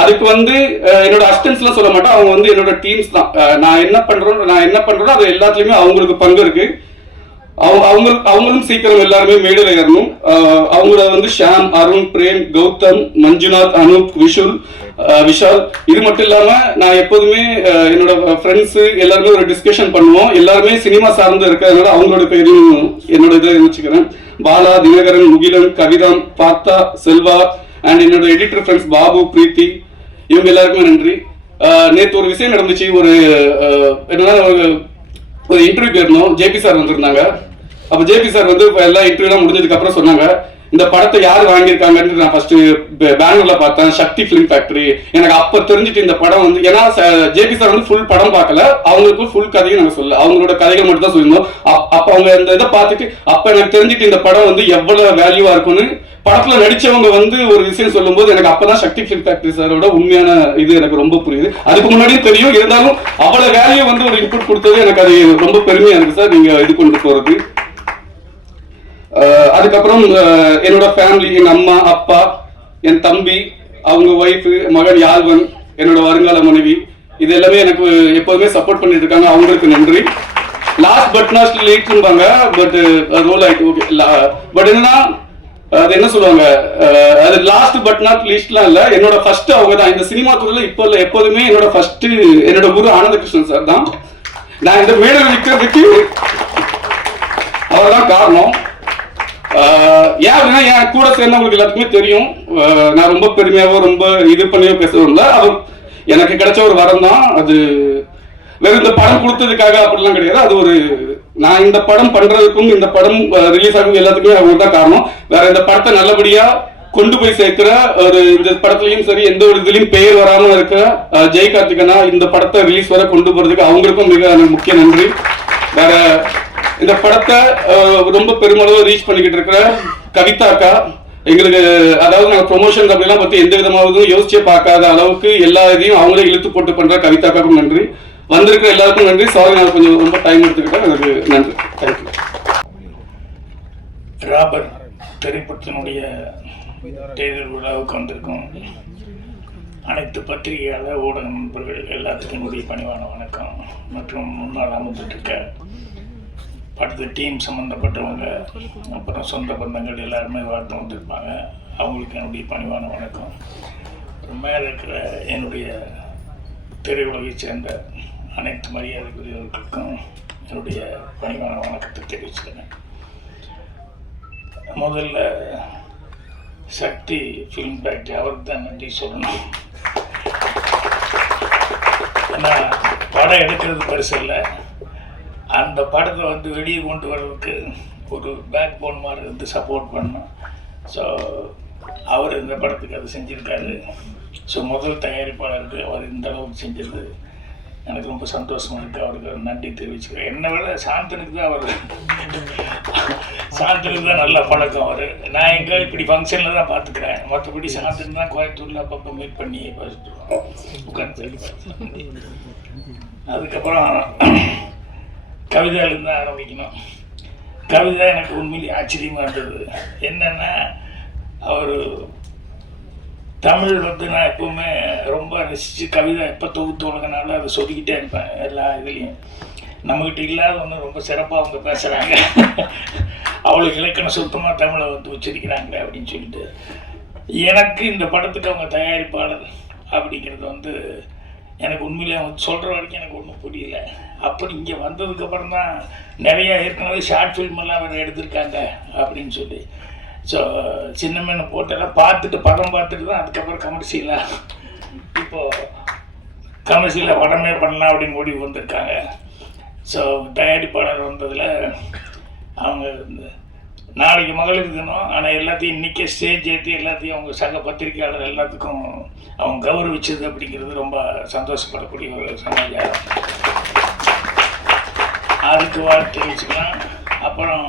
அதுக்கு வந்து என்னோட அசிஸ்டன்ஸ்லாம் சொல்ல மாட்டேன், அவங்க வந்து என்னோட டீம்ஸ் தான். நான் என்ன பண்றேனோ அது எல்லாத்துலயுமே அவங்களுக்கு பங்கு இருக்கு. அவங்களும் சீக்கிரம் எல்லாருமே மேடையில் ஏறணும். அவங்கள வந்து ஷாம், அருண், பிரேம், கௌதம், மஞ்சுநாத், அனூப், விஷால், இது மட்டும் இல்லாம நான் எப்போதுமே என்னோட ஃப்ரெண்ட்ஸ் எல்லாருமே ஒரு டிஸ்கஷன் பண்ணுவோம். எல்லாருமே சினிமா சார்ந்து இருக்கிறதுனால அவங்களோட பேரையும் என்னோட இதை வச்சுக்கிறேன். பாலா, தினகரன், முகிலன், கவிதாம், பார்த்தா, செல்வா அண்ட் என்னோட எடிட்டர் ஃப்ரெண்ட்ஸ் பாபு, பிரீத்தி, இவங்க எல்லாருக்குமே நன்றி. நேற்று ஒரு விஷயம் நடந்துச்சு. என்னன்னா ஒரு இன்டர்வியூ கேட்கணும். ஜேபி சார் வந்திருந்தாங்க. அப்போ ஜேபி சார் வந்து எல்லா இன்டர்வியூலாம் முடிஞ்சதுக்கு அப்புறம் சொன்னாங்க, இந்த படத்தை யார் வாங்கியிருக்காங்கன்னு நான் ஃபர்ஸ்ட் பேனர்ல பார்த்தேன், சக்தி ஃபிலிம் ஃபேக்டரி. எனக்கு அப்போ தெரிஞ்சுட்டு இந்த படம் வந்து, ஏன்னா ஜேபி சார் வந்து ஃபுல் படம் பார்க்கல, அவங்களுக்கு ஃபுல் கதையும் நாங்கள் சொல்ல, அவங்களோட கதைகள் மட்டும் தான் சொல்லியிருந்தோம். அப்போ அவங்க இந்த இதை பார்த்துட்டு அப்போ எனக்கு தெரிஞ்சுட்டு இந்த படம் வந்து எவ்வளவு வேல்யூவா இருக்கும்னு படத்துல நடிச்சவங்க வந்து ஒரு விஷயம் சொல்லும் போது எனக்கு அப்பதான் சக்தி ஃபிலிம் ஃபேக்டரி சாரோட உண்மையான இது எனக்கு ரொம்ப புரியுது. அதுக்கு முன்னாடியும் தெரியும், இருந்தாலும் அவ்வளவு வேல்யூ வந்து ஒரு இன்புட் கொடுத்தது எனக்கு அது ரொம்ப பெருமையா இருக்கு சார், நீங்க இது கொண்டு போறது. அதுக்கப்புறம் என்னோட ஃபேமிலி, எங்க அம்மா, அப்பா, என் தம்பி, அவங்க ஒய்ஃப், மகன் யாழ்வன், என்னோட வருங்கால மனைவி, இது எல்லாமே எனக்கு எப்போதுமே சப்போர்ட் பண்ணிட்டு இருக்காங்க. அவங்களுக்கு நன்றி. லாஸ்ட் பட் நாட் லீட்ஸ்பாங்க, பட் ரோல் ஆயிட்டு ஓகே. பட் என்னன்னா அது என்ன சொல்லுவாங்க, அது லாஸ்ட் பட் நாட் லீஸ்ட்லாம் இல்ல, என்னோட ஃபர்ஸ்ட் அவங்க தான் இந்த சினிமா துறையில. இப்போ இல்ல, எப்போதுமே என்னோட ஃபர்ஸ்ட் என்னோட குரு ஆனந்தகிருஷ்ணன் சார் தான். நான் இந்த மேடையில் நிற்கிறதுக்கு அவர் தான் காரணம். ஏன் அப்படின்னா என் கூட சேர்ந்தவங்களுக்கு எல்லாத்துக்குமே தெரியும், நான் ரொம்ப பெருமையாவோ ரொம்ப இது பண்ணியோ பேசுறதில்ல. அவர் எனக்கு கிடைச்ச ஒரு வரம் தான். அது வெறும் இந்த படம் கொடுத்ததுக்காக அப்படிலாம் கிடையாது. அது ஒரு, நான் இந்த படம் பண்றதுக்கும் இந்த படம் ரிலீஸ் ஆகும் எல்லாத்துக்குமே அவங்க தான் காரணம். வேற இந்த படத்தை நல்லபடியா கொண்டு போய் சேர்க்கிற ஒரு, இந்த படத்துலயும் சரி எந்த ஒரு இதுலயும் பெயர் வராம இருக்க ஜெய் கார்த்திகனா இந்த படத்தை ரிலீஸ் வர கொண்டு போறதுக்கு அவங்களுக்கும் மிக முக்கிய நன்றி. வேற இந்த படத்தை ரொம்ப பெருமளவு ரீச் பண்ணிக்கிட்டு இருக்கிற கவிதா அக்கா, எங்களுக்கு அதாவது நாங்கள் ப்ரொமோஷன் அப்படிலாம் பத்தி எந்த விதமாவது யோசிச்சே பார்க்காத அளவுக்கு எல்லா இதையும் அவங்களே இழுத்து போட்டு பண்ற கவிதா அக்காவுக்கும் நன்றி. வந்திருக்கிற எல்லாருக்கும் நன்றி. சாரி நான் கொஞ்சம் ரொம்ப டைம் எடுத்துக்கிட்டேன், எனக்கு நன்றி. தேங்க்யூ. ராபர் திரைப்படத்தினுடைய தேர்தல் விழாவுக்கு வந்திருக்கோம். அனைத்து பத்திரிகையாளர் ஊடக நண்பர்கள் எல்லாத்துக்கும் என்னுடைய பணிவான வணக்கம். மற்றும் முன்னால் அமர்ந்துட்டு இருக்க படத்து டீம் சம்மந்தப்பட்டவங்க, அப்புறம் சொந்த பந்தங்கள் எல்லாருமே வாழ்த்து வந்திருப்பாங்க. அவங்களுக்கு என்னுடைய பணிவான வணக்கம். மேலே இருக்கிற என்னுடைய திரையுலகை சேர்ந்த அனைத்து மரியாதைக்குரியவர்களுக்கும் என்னுடைய பணிவான வணக்கத்தை தெரிவிச்சுக்கிறேன். முதல்ல சக்தி ஃபிலிம் ஃபேக்டரி அவருக்கு தான் நன்றி சொல்லணும். ஏன்னா படம் எடுக்கிறது பெருசு இல்லை, அந்த படத்தை வந்து வெளியே கொண்டு வர்றதுக்கு ஒரு பேக் போன் மாதிரி வந்து சப்போர்ட் பண்ணோம். ஸோ அவர் இந்த படத்துக்கு அது செஞ்சுருக்காரு. ஸோ முதல் தயாரிப்பாளருக்கு அவர் இந்த அளவுக்கு செஞ்சது எனக்கு ரொம்ப சந்தோஷமாக இருக்குது. அவருக்கு நன்றி தெரிவிச்சுக்கிறேன். என்னை விட சாந்தனுக்கு தான் சாந்தனுக்கு தான் நல்ல பழக்கம். அவர் நான் எங்கே இப்படி ஃபங்க்ஷனில் தான் பார்த்துக்கிறேன், மற்றபடி சாந்தன் தான் கோயம்புத்தூரில் அப்பப்போ மீட் பண்ணி உட்காந்து. அதுக்கப்புறம் கவிதையிலேருந்து தான் ஆரம்பிக்கணும். கவிதை எனக்கு உண்மையிலேயே ஆச்சரியமாக இருந்தது. என்னென்னா அவர் தமிழ் வந்து நான் எப்போவுமே ரொம்ப ரசித்து கவிதை எப்போ தொகுத்து உலகனாலும் அதை சொல்லிக்கிட்டே இருப்பேன். எல்லா இதுலேயும் நம்மக்கிட்ட இல்லாத ஒன்று ரொம்ப சிறப்பாக அவங்க பேசுகிறாங்க, அவ்வளோ இலக்கண சுத்தமாக தமிழை வந்து உச்சரிக்கிறாங்க அப்படின்னு சொல்லிட்டு. எனக்கு இந்த படத்துக்கு அவங்க தயாரிப்பாளர் அப்படிங்கிறது வந்து எனக்கு உண்மையிலே அவங்க சொல்கிற வரைக்கும் எனக்கு ஒன்றும் புரியல. அப்படி இங்கே வந்ததுக்கப்புறம் தான் நிறையா ஏற்கனவே ஷார்ட் ஃபில்மெல்லாம் வேறு எடுத்திருக்காங்க அப்படின்னு சொல்லி. ஸோ சின்ன மீன் போட்டெல்லாம் பார்த்துட்டு படம் பார்த்துட்டு தான் அதுக்கப்புறம் கமர்ஷியலாக இப்போது கமர்ஷியலாக படமே பண்ணலாம் அப்படின்னு முடிவு வந்திருக்காங்க. ஸோ தயாரிப்பாளர் வந்ததில் அவங்க நாளைக்கு மகளிர் தினம், ஆனால் எல்லாத்தையும் இன்றைக்கே ஸ்டேஜ் ஏற்றி எல்லாத்தையும் அவங்க சக பத்திரிகையாளர் எல்லாத்துக்கும் அவங்க கௌரவிச்சது அப்படிங்கிறது ரொம்ப சந்தோஷப்படக்கூடிய ஒரு சமாச்சாரம். அதுக்கு வாழ்த்து தெரிவிச்சுக்கலாம். அப்புறம்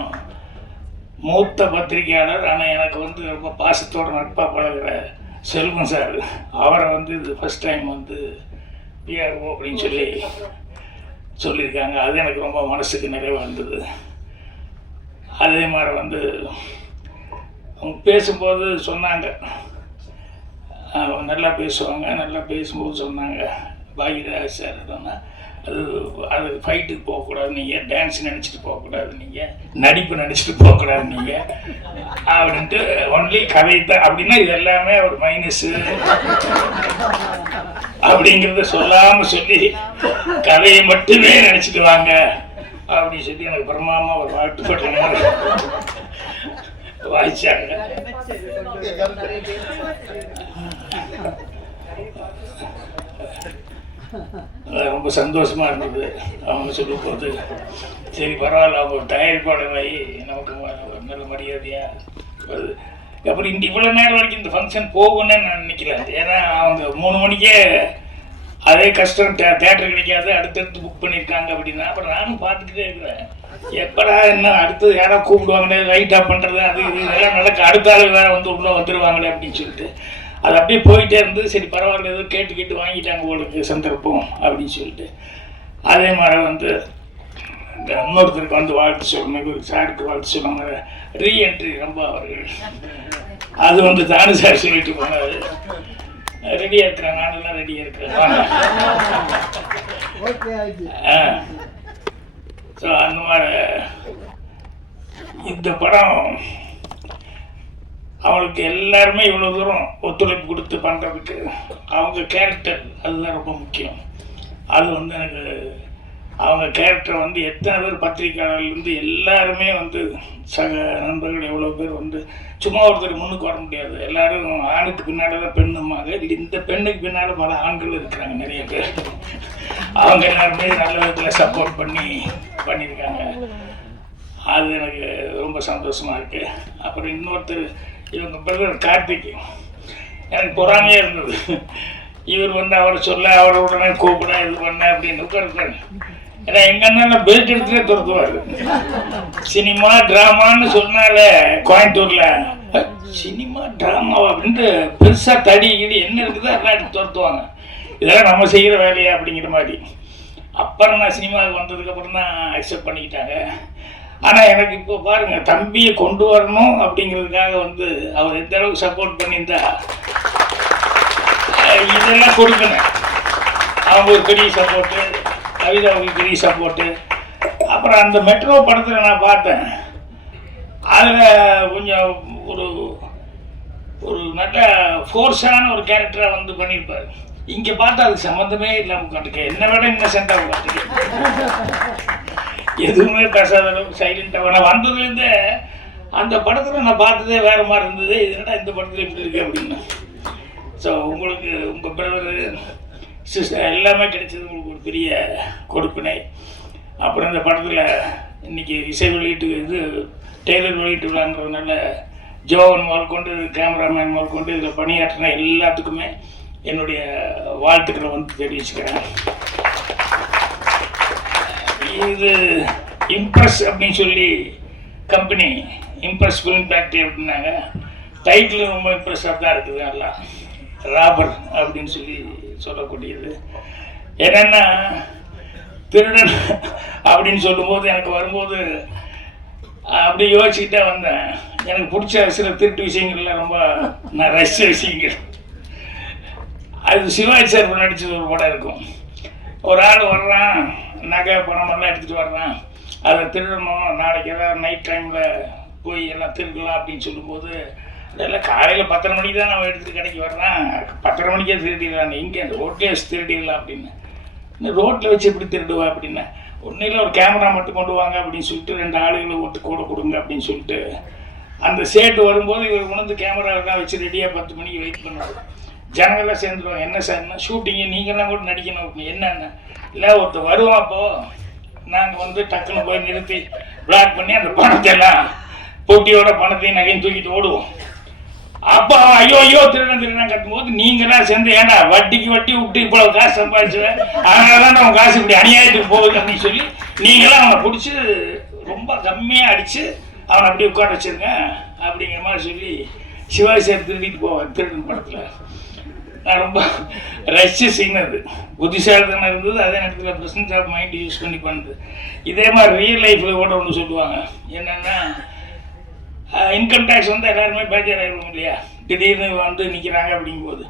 மூத்த பத்திரிகையாளர், ஆனால் எனக்கு வந்து ரொம்ப பாசத்தோடு நட்பாக பழகிற செல்வம் சார், அவரை வந்து இது ஃபஸ்ட் டைம் வந்து பிஆர்ஓ அப்படின்னு சொல்லியிருக்காங்க. அது எனக்கு ரொம்ப மனசுக்கு நிறைவாக இருந்தது. அதே மாதிரி வந்து அவங்க பேசும்போது சொன்னாங்க, நல்லா பேசுவாங்க. நல்லா பேசும்போது சொன்னாங்க, பாக்யராஜ் சார் சொன்னால் அது ஃபைட்டுக்கு போகக்கூடாது, நீங்கள் டான்ஸ் நினச்சிட்டு போகக்கூடாது, நீங்கள் நடிப்பு நினச்சிட்டு போகக்கூடாது நீங்கள் அப்படின்ட்டு ஒன்லி கதை தான். அப்படின்னா இது எல்லாமே ஒரு மைனஸு அப்படிங்கிறத சொல்லாமல் சொல்லி கதையை மட்டுமே நினச்சிட்டு வாங்க அப்படின்னு சொல்லி எனக்கு பிரமாமா ஒரு வாழ்த்து பட்டு வாய்ச்சாங்க. ரொம்ப சந்தோஷமா இருந்தது அவங்க சொல்லும் போது. சரி பரவாயில்ல, அவங்க ஒரு தயாரிப்பாளராகி நமக்கு நல்ல மரியாதையா வருது. அப்புறம் இவ்வளோ நேரம் வரைக்கும் இந்த ஃபங்க்ஷன் போகும்னு நான் நினைக்கிறேன். ஏன்னா அவங்க 3 மணிக்கே அதே கஷ்டம், தேட்டர் கிடைக்காது, அடுத்தடுத்து புக் பண்ணியிருக்காங்க அப்படின்னா. அப்புறம் நானும் பார்த்துக்கிட்டே இருக்கிறேன், எப்படா என்ன அடுத்தது யாராவது கூப்பிடுவாங்களே, லைட் ஆஃப் பண்ணுறது அது இது இதெல்லாம் நடக்க, அடுத்த ஆள் வேறு வந்து உள்ளே வந்துடுவாங்களே அப்படின்னு சொல்லிட்டு அது அப்படியே போயிட்டே இருந்து. சரி பரவாயில்ல, ஏதோ கேட்டு வாங்கிட்டாங்க உங்களுக்கு சந்தர்ப்பம் அப்படின்னு சொல்லிட்டு. அதே மாதிரி வந்து இந்த இன்னொருத்தருக்கு வந்து வாழ்த்து சொல்லணும், சாருக்கு வாழ்த்து சொன்னாங்க. ரீஎன்ட்ரி ரொம்ப அவர்கள் அது வந்து தானு சார் சொல்லிட்டு போனார், ரெடியாக இருக்கிறேன், நானெல்லாம் ரெடியாக இருக்கிறேன். ஸோ அந்த மாதிரி இந்த படம் அவங்களுக்கு எல்லாருமே இவ்வளோ தூரம் ஒத்துழைப்பு கொடுத்து பண்ணுறதுக்கு அவங்க கேரக்டர் அதுதான் ரொம்ப முக்கியம். அது வந்து எனக்கு அவங்க கேரக்டர் வந்து எத்தனை பேர் பத்திரிக்கையாளர்லேருந்து எல்லாருமே வந்து சக நண்பர்கள் எவ்வளோ பேர் வந்து சும்மா ஒருத்தர் முன்னுக்கு வர முடியாது. எல்லாரும் ஆணுக்கு பின்னாடி தான் பெண்ணுமாங்க. இந்த பெண்ணுக்கு பின்னால் பல ஆண்கள் இருக்கிறாங்க நிறைய பேர். அவங்க எல்லாருமே நல்ல விதத்தில் சப்போர்ட் பண்ணியிருக்காங்க. அது எனக்கு ரொம்ப சந்தோஷமாக இருக்குது. அப்புறம் இன்னொருத்தர் இவங்க பிரதர் கார்த்திக், எனக்கு பொறாமையாக இருந்தது. இவர் வந்து அவரை சொல்ல, அவரை உடனே கூப்பிட, இது பண்ண அப்படின்னு உட்காருக்காரு. ஏன்னா எங்கள் அண்ணன் பெல்ட் எடுத்துகிட்டே துரத்துவார். சினிமா ட்ராமான்னு சொன்னாலே கோயம்புத்தூரில் சினிமா ட்ராமாவா அப்படின்ட்டு பெருசாக தடி கிடி என்ன இருக்குதோ எல்லாம் எடுத்து துரத்துவாங்க. இதெல்லாம் நம்ம செய்கிற வேலையா அப்படிங்கிற மாதிரி. அப்புறம் நான் சினிமாவுக்கு வந்ததுக்கப்புறம் தான் அக்செப்ட் பண்ணிக்கிட்டாங்க. ஆனால் எனக்கு இப்போ பாருங்கள், தம்பியை கொண்டு வரணும் அப்படிங்கிறதுக்காக வந்து அவர் எந்த அளவுக்கு சப்போர்ட் பண்ணியிருந்தா இதெல்லாம் கொடுக்கணும். அவங்களுக்கு பெரிய சப்போர்ட்டு, கவிதாவுக்கு பெரிய சப்போர்ட்டு. அப்புறம் அந்த மெட்ரோ படத்தில் நான் பார்த்தேன், அதில் கொஞ்சம் ஒரு ஒரு நல்ல ஃபோர்ஸான ஒரு கேரக்டராக வந்து பண்ணியிருப்பார். இங்கே பார்த்தா அது சம்மந்தமே இல்லாமல் உட்காந்துக்க, என்னை விட இன்னசென்ட்டாக உட்காந்துக்க, எதுவுமே பேசாத அளவுக்கு சைலண்டாக. நான் வந்ததுலேருந்து அந்த படத்தில் நான் பார்த்ததே வேறு மாதிரி இருந்தது. இதனால் இந்த படத்தில் இப்படி இருக்கு அப்படின்னு. ஸோ உங்களுக்கு உங்கள் பிரதர் சிஸ்டர் எல்லாமே கிடைச்சது உங்களுக்கு ஒரு பெரிய கொடுப்பினை. அப்புறம் இந்த படத்தில் இன்றைக்கி இசை வெளியீட்டு இது டெய்லர் வெளியீட்டு விழாங்கிறதுனால ஜோவன் முதல் கொண்டு கேமராமேன் முதல் கொண்டு இதில் பணியாற்றின எல்லாத்துக்குமே என்னுடைய வாழ்த்துக்களை வந்து தெரிவிச்சுக்கிறேன். இது இம்ப்ரெஸ் அப்படின்னு சொல்லி கம்பெனி, இம்ப்ரெஸ் ஃபிலிம் ஃபேக்ட்ரி அப்படின்னாங்க. டைட்டில் ரொம்ப இம்ப்ரெஸ்ஸாக தான் இருக்குது. நல்லா ராபர் அப்படின்னு சொல்லி சொல்லக்கூடியது. என்னென்னா திருடன் அப்படின்னு சொல்லும்போது எனக்கு வரும்போது அப்படி யோசிச்சுக்கிட்டே வந்தேன். எனக்கு பிடிச்ச சில திருட்டு விஷயங்கள்லாம் ரொம்ப நான் ரசித்த விஷயங்கள். அது சிவாஜி சார் நடிச்சது ஒரு படம் இருக்கும். ஒரு ஆள் வர்றான், நகை பணமெல்லாம் எடுத்துகிட்டு வர்றான், அதை திருடணும், நாளைக்கு ஏதாவது நைட் டைமில் போய் எல்லாம் திருடலாம் அப்படின்னு சொல்லும்போது, அதெல்லாம் காலையில் 10:30 மணிக்கு தான் நம்ம எடுத்துகிட்டு கடைக்கு வர்றான், 10:30 மணிக்கே திருடிடலாம், எங்கே அந்த ரோட்லேயே வச்சு திருடிடலாம் அப்படின்னு. இந்த ரோட்டில் வச்சு எப்படி திருடுவா அப்படின்னா, ஒன்றும் இல்லை, ஒரு கேமரா மட்டும் கொண்டு வாங்க அப்படின்னு சொல்லிட்டு 2 ஆளுகளை ஓட்டு கூட கொடுங்க அப்படின்னு சொல்லிட்டு அந்த சேட்டு வரும்போது இவர் உணர்ந்து கேமராவெல்லாம் வச்சு ரெடியாக 10 மணிக்கு வெயிட் பண்ணுவார். ஜனங்கள்லாம் சேர்ந்துருவாங்க. என்ன சார்னா ஷூட்டிங்கு நீங்கள்லாம் கூட நடிக்கணும் அப்படின்னு. என்னென்ன இல்லை, ஒருத்தர் வருவோம், அப்போது நாங்கள் வந்து டக்குன்னு போய் நிறுத்தி பிளாக் பண்ணி அந்த பணத்தை எல்லாம் பொட்டியோட பணத்தையும் நகையும் தூக்கிட்டு ஓடுவோம். அப்போ ஐயோ ஐயோ திருடன் கட்டும்போது நீங்களாம் சேர்ந்து, ஏன்னா வட்டிக்கு வட்டி விட்டு இவ்வளோ காசு சம்பாதிச்சுவேன், அதனால தான் நம்ம காசு இப்படி அநியாயத்துக்கு போகுது அப்படின்னு சொல்லி நீங்களாம் அவனை பிடிச்சி ரொம்ப கம்மியாக அடித்து அவனை அப்படி உட்கார வச்சிருங்க அப்படிங்கிற மாதிரி சொல்லி சிவாஜி சார் திருடிட்டு போவார் திருடன் படத்தில். நான் ரொம்ப ரஷ்ய சீன், அது புத்திசாலித்தனம் இருந்தது. அதே நேரத்தில் ப்ரெசன்ஸ் ஆஃப் மைண்ட் யூஸ் பண்ணி பண்ணுது. இதே மாதிரி ரியல் லைஃப்பில் கூட ஒன்று சொல்லுவாங்க. என்னென்னா, இன்கம் டேக்ஸ் வந்து எல்லாருமே பேஜர் ஆகிடுவோம் இல்லையா, திடீர்னு வந்து நிற்கிறாங்க அப்படிங்கும்போது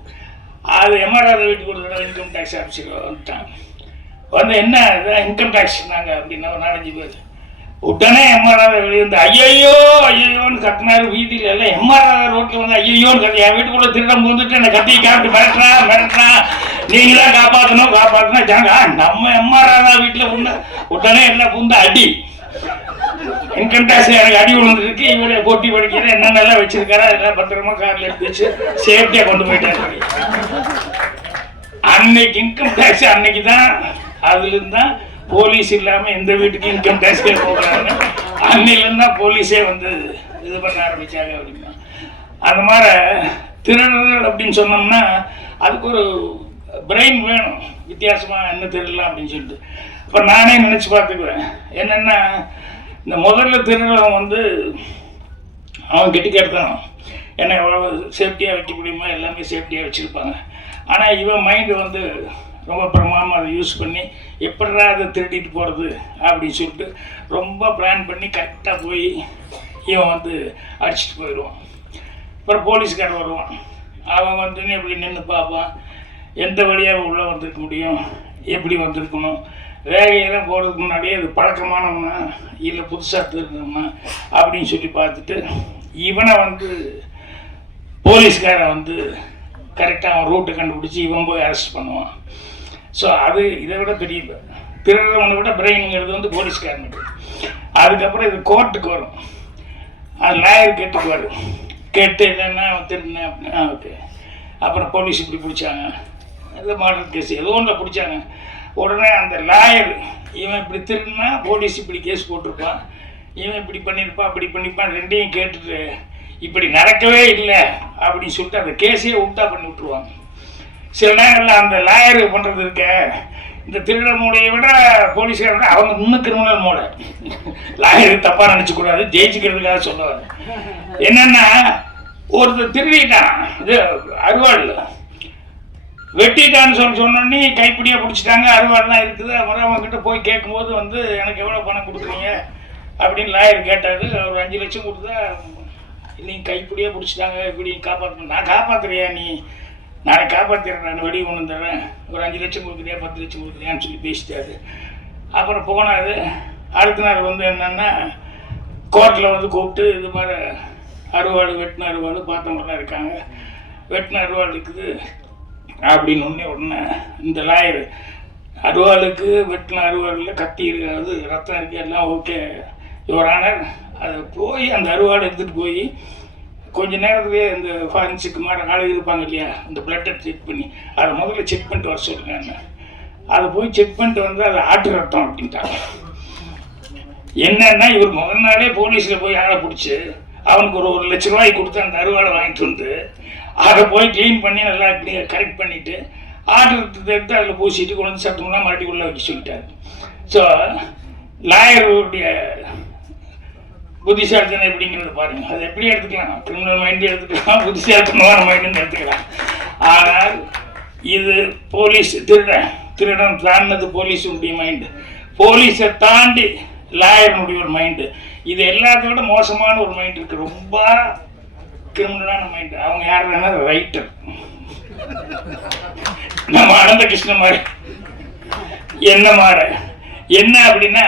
அது எம்ஆர்ஆர் வீட்டுக்கு ஒரு தடவை இன்கம் டேக்ஸ் ஆஃபீஸர் வந்துட்டாங்க. வந்து என்ன இன்கம் டேக்ஸ் நாங்கள் அப்படின்னா ஒரு 4-5 பேர். உடனே எம்ஆர்ஆர் வெளியே வந்து ஐயோன்னு கத்தினாரு. வீதியில் எல்லாம் எம்ஆர்ஆர் ரோட்டில் வந்து ஐயோன்னு கத்தி, என் வீட்டுக்குள்ளே திருடம் வந்துட்டு என்னை கத்தி காப்பிட்டு மிரட்டுறான், நீங்களாம் காப்பாற்றணும் ஜாங்க. நம்ம எம்ஆர்ஆர் வீட்டில் உடனே எல்லாம் புந்த அடி. இன்கம் டேக்ஸ் எனக்கு அடி விழுந்துருக்கு. இவரை போட்டி படிக்கிற என்னென்னலாம் வச்சிருக்காரா அதெல்லாம் பத்திரமா காரில் எடுத்து வச்சு சேஃப்டியாக கொண்டு போயிட்டாரு. அன்னைக்கு இன்கம் டேக்ஸ் அன்னைக்கு தான், அதுலேருந்து தான் போலீஸ் இல்லாமல் எந்த வீட்டுக்கு இன்கம் டேக்ஸ்க்கே போகிறாங்க. அன்னையிலேருந்து தான் போலீஸே வந்து இது பண்ண ஆரம்பித்தாங்க அப்படின்னா. அந்த மாதிரி திருடர்கள் அப்படின்னு சொன்னோம்னா அதுக்கு ஒரு பிரெயின் வேணும், வித்தியாசமாக என்ன திருடலாம் அப்படின்னு சொல்லிட்டு. இப்போ நானே நினச்சி பார்த்துக்குவேன் என்னென்னா, இந்த முதல்ல திருடவன் வந்து அவன் கெட்டிக்காரத்தான், ஏன்னா எவ்வளோ சேஃப்டியாக வைக்க முடியுமோ எல்லாமே சேஃப்டியாக வச்சுருப்பாங்க. ஆனால் இவன் மைண்டு வந்து ரொம்ப பிரமாதமாக அதை யூஸ் பண்ணி எப்படா அதை திருடிட்டு போகிறது அப்படின்னு சொல்லிட்டு ரொம்ப பிளான் பண்ணி கரெக்டாக போய் இவன் வந்து அடிச்சுட்டு போயிடுவான். அப்புறம் போலீஸ்காரன் வருவான். அவன் வந்து எப்படி நின்று பார்ப்பான், எந்த வழியாக உள்ளே வந்திருக்க முடியும், எப்படி வந்திருக்கணும், வேகையெல்லாம் போகிறதுக்கு முன்னாடியே அது பழக்கமானவனா இல்லை புதுசாக திருடணும்னா அப்படின்னு சொல்லி பார்த்துட்டு இவனை வந்து போலீஸ்காரன் வந்து கரெக்டாக அவன் ரூட்டை கண்டுபிடிச்சி இவன் போய் அரெஸ்ட் பண்ணுவான். ஸோ அது இதை விட பெரிய திருடுறவனை விட பிரெயினுங்கிறது வந்து போலீஸ்காரனுக்கு. அதுக்கப்புறம் இது கோர்ட்டுக்கு வரும். அது லாயர் கேட்டுக்குவார். கேட்டு என்னென்னா அவன் திருடினேன் அப்படின்னா ஓகே. அப்புறம் போலீஸ் இப்படி பிடிச்சாங்க, அது மாடல் கேஸ் ஏதோ ஒன்றை பிடிச்சாங்க. உடனே அந்த லாயர் இவன் இப்படி திருடினா போலீஸ் இப்படி கேஸ் போட்டிருப்பான், இவன் இப்படி பண்ணியிருப்பான் அப்படி பண்ணியிருப்பான், ரெண்டையும் கேட்டுட்டு இப்படி நடக்கவே இல்லை அப்படின்னு சொல்லிட்டு அந்த கேஸையே உல்டா பண்ணி விட்டுருவாங்க. சில நேரங்களில் அந்த லாயர் பண்ணுறது இருக்க இந்த திருட மூடையை விட போலீஸ்கார விட அவங்க இன்னும் கிரிமினல் மூடை. லாயருக்கு தப்பாக நினச்சிக்கூடாது, ஜெயிச்சுக்கிறதுக்காக சொல்லுவார். என்னென்னா ஒருத்தர் திருடிட்டான், இது அருவாள் வெட்டிட்டான்னு சொன்னோடனே கைப்பிடியாக பிடிச்சிட்டாங்க, அருவாள்லாம் இருக்குது. அப்புறம் அவங்ககிட்ட போய் கேட்கும்போது வந்து எனக்கு எவ்வளோ பணம் கொடுக்குறீங்க அப்படின்னு லாயர் கேட்டார். ஒரு 5 லட்சம் கொடுத்தா நீங்கள் கைப்பிடியாக பிடிச்சிட்டாங்க, இப்படி காப்பாற்றணும். நான் காப்பாற்றுறியா, நீ நானே காப்பாற்றிடுறேன், நான் வெடி ஒன்று தர்றேன், ஒரு 5 லட்சம் கொடுக்குறியா 10 லட்சம் கொடுக்குறியான்னு சொல்லி பேசிட்டாரு. அப்புறம் போனார். அடுத்த நாள் வந்து என்னென்னா கோர்ட்டில் வந்து கூப்பிட்டு இது மாதிரி அருவாள் வெட்டின அருவாள் பார்த்தவங்களாம் இருக்காங்க, வெட்டின அருவாள் இருக்குது அப்படின்னு உடனே இந்த லாயர் அருவாளுக்கு வெட்டின அருவாளில் கத்தி இருக்காது, ரத்தம் இருக்குது, எல்லாம் ஓகே யுவர் ஆனர். அதை போய் அந்த அருவாளை எடுத்துகிட்டு போய் கொஞ்சம் நேரத்துலேயே இந்த ஃபாரன்சிக் மாதிரி ஆளு இருப்பாங்க இல்லையா, இந்த பிளட்டை செக் பண்ணி அதை முதல்ல செக் பண்ணிட்டு வர சொல்லுங்க. அதை போய் செக் பண்ணிட்டு வந்து அது ஆட்டு ரத்தம் அப்படின்ட்டாங்க. என்னன்னா இவர் முதல் நாளே போலீஸில் போய் ஆளை பிடிச்சி அவனுக்கு ஒரு 1 லட்ச ரூபாய் கொடுத்து அந்த அருவாளை வாங்கிட்டு வந்து அதை போய் க்ளீன் பண்ணி நல்லா கரெக்ட் பண்ணிவிட்டு ஆட்டு ரத்தத்தை எடுத்து அதில் பூசிட்டு கொண்டு வந்து சத்தம்லாம் மறுபடியும் உள்ளே வச்சு சொல்லிட்டாரு. ஸோ லாயருடைய புத்திசாலித்தனம் எப்படிங்கிறது பாருங்கள். அது எப்படி எடுத்துக்கலாம், கிரிமினல் மைண்டு எடுத்துக்கலாம், புத்திசாலித்தனமான மைண்டுன்னு எடுத்துக்கலாம். ஆனால் இது போலீஸ் திருடன் தாண்டினது போலீஸுடைய மைண்டு, போலீஸை தாண்டி லாயர்னுடைய ஒரு மைண்டு. இது எல்லாத்தோட மோசமான ஒரு மைண்டு இருக்குது, ரொம்ப கிரிமினலான மைண்டு. அவங்க யாருன்னா ரைட்டர், நம்ம அனந்த கிருஷ்ண மாதிரி என்ன மாதிரி என்ன அப்படின்னா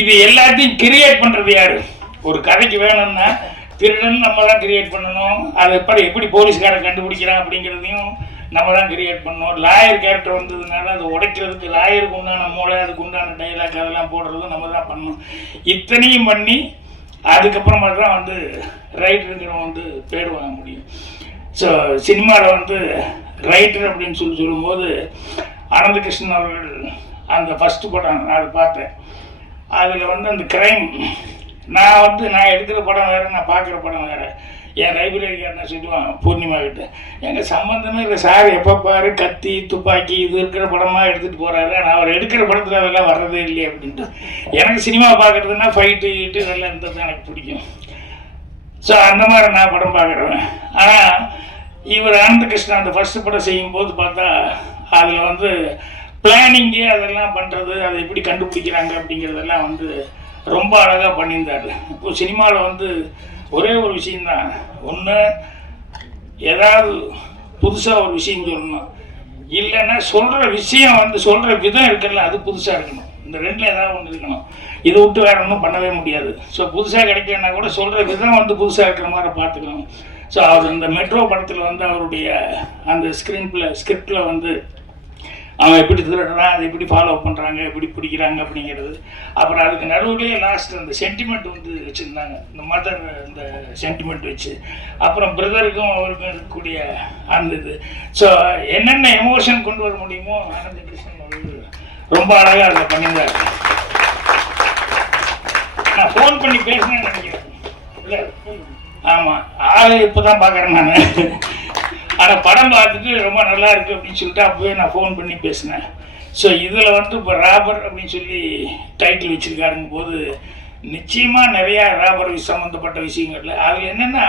இது எல்லாத்தையும் கிரியேட் பண்ணுறது யாரு? ஒரு கதைக்கு வேணும்னா திருடன் நம்ம தான் கிரியேட் பண்ணணும். அதை எப்படி போலீஸ்காரன் கண்டுபிடிக்கிறான் அப்படிங்கிறதையும் நம்ம தான் கிரியேட் பண்ணணும். லாயர் கேரக்டர் வந்ததுனால அதை உடைக்கிறதுக்கு லாயருக்கு உண்டான மூளை, அதுக்கு உண்டான டைலாக் அதெல்லாம் போடுறதும் நம்ம தான் பண்ணணும். இத்தனையும் பண்ணி அதுக்கப்புறமா தான் வந்து ரைட்டருங்கிறவன் வந்து பேர் வாங்க முடியும். ஸோ சினிமாவில் வந்து ரைட்டர் அப்படின்னு சொல்லும்போது அனந்த கிருஷ்ணன் அவர்கள் அந்த ஃபஸ்ட்டு படம் நான் அதை பார்த்தேன். அதில் வந்து அந்த க்ரைம் நான் எடுக்கிற படம் வேறு, நான் பார்க்குற படம் வேறு. என் லைப்ரரிக்காரன் நான் சொல்லுவான் பூர்ணிமா கிட்ட, எங்கள் சம்மந்தமே இல்லை சார், எப்போ பாரு கத்தி துப்பாக்கி இது இருக்கிற படமாக எடுத்துகிட்டு போகிறாரு, நான் அவர் எடுக்கிற படத்தில் அதெல்லாம் வர்றதே இல்லையே அப்படின்ட்டு. எனக்கு சினிமா பார்க்குறதுனா ஃபைட்டு கீட்டு இதெல்லாம் இருந்தது தான் எனக்கு பிடிக்கும். ஸோ அந்த மாதிரி நான் படம் பார்க்குறேன். ஆனால் இவர் அனந்த கிருஷ்ணன் அந்த ஃபஸ்ட்டு படம் செய்யும்போது பார்த்தா அதில் வந்து பிளானிங்கு அதெல்லாம் பண்ணுறது, அதை எப்படி கண்டுபிடிக்கிறாங்க அப்படிங்கிறதெல்லாம் வந்து ரொம்ப அழகாக பண்ணியிருந்தார். இப்போது சினிமாவில் வந்து ஒரே ஒரு விஷயந்தான், ஒன்று ஏதாவது புதுசாக ஒரு விஷயம் சொல்லணும், இல்லைன்னா சொல்கிற விஷயம் வந்து சொல்கிற விதம் இருக்குல்ல அது புதுசாக இருக்கணும். இந்த ரெண்டில் ஏதாவது ஒன்று இருக்கணும். இதை விட்டு வேற ஒன்றும் பண்ணவே முடியாது. ஸோ புதுசாக கிடைக்கலன்னா கூட சொல்கிற விதம் வந்து புதுசாக இருக்கிற மாதிரி பார்த்துக்கணும். ஸோ அவர் இந்த மெட்ரோ படத்தில் வந்து அவருடைய அந்த ஸ்கிரிப்டில் வந்து அவன் எப்படி திருடுறான், அதை எப்படி ஃபாலோ பண்ணுறாங்க, எப்படி பிடிக்கிறாங்க அப்படிங்கிறது. அப்புறம் அதுக்கு நடுவுலேயே லாஸ்ட் அந்த சென்டிமெண்ட் வந்து வச்சுருந்தாங்க, இந்த மதர் இந்த சென்டிமெண்ட் வச்சு. அப்புறம் பிரதருக்கும் அவருக்கும் இருக்கக்கூடிய அந்த இது. ஸோ என்னென்ன எமோஷன் கொண்டு வர முடியுமோ ஆனந்த கிருஷ்ணன் வந்து ரொம்ப அழகாக அதில் பண்ணியிருந்தார். நான் ஃபோன் பண்ணி பேசினேன்னு நினைக்கிறேன். இல்லை ஆமாம், ஆள் இப்போ தான் பார்க்குறேன் நான். ஆனால் படம் பார்த்துட்டு ரொம்ப நல்லா இருக்குது அப்படின்னு சொல்லிட்டு அப்போவே நான் ஃபோன் பண்ணி பேசினேன். ஸோ இதில் வந்து இப்போ ராபர் அப்படின்னு சொல்லி டைட்டில் வச்சுருக்காருங்க போது நிச்சயமாக நிறையா ராபர் சம்மந்தப்பட்ட விஷயங்கள்ல அதில் என்னென்னா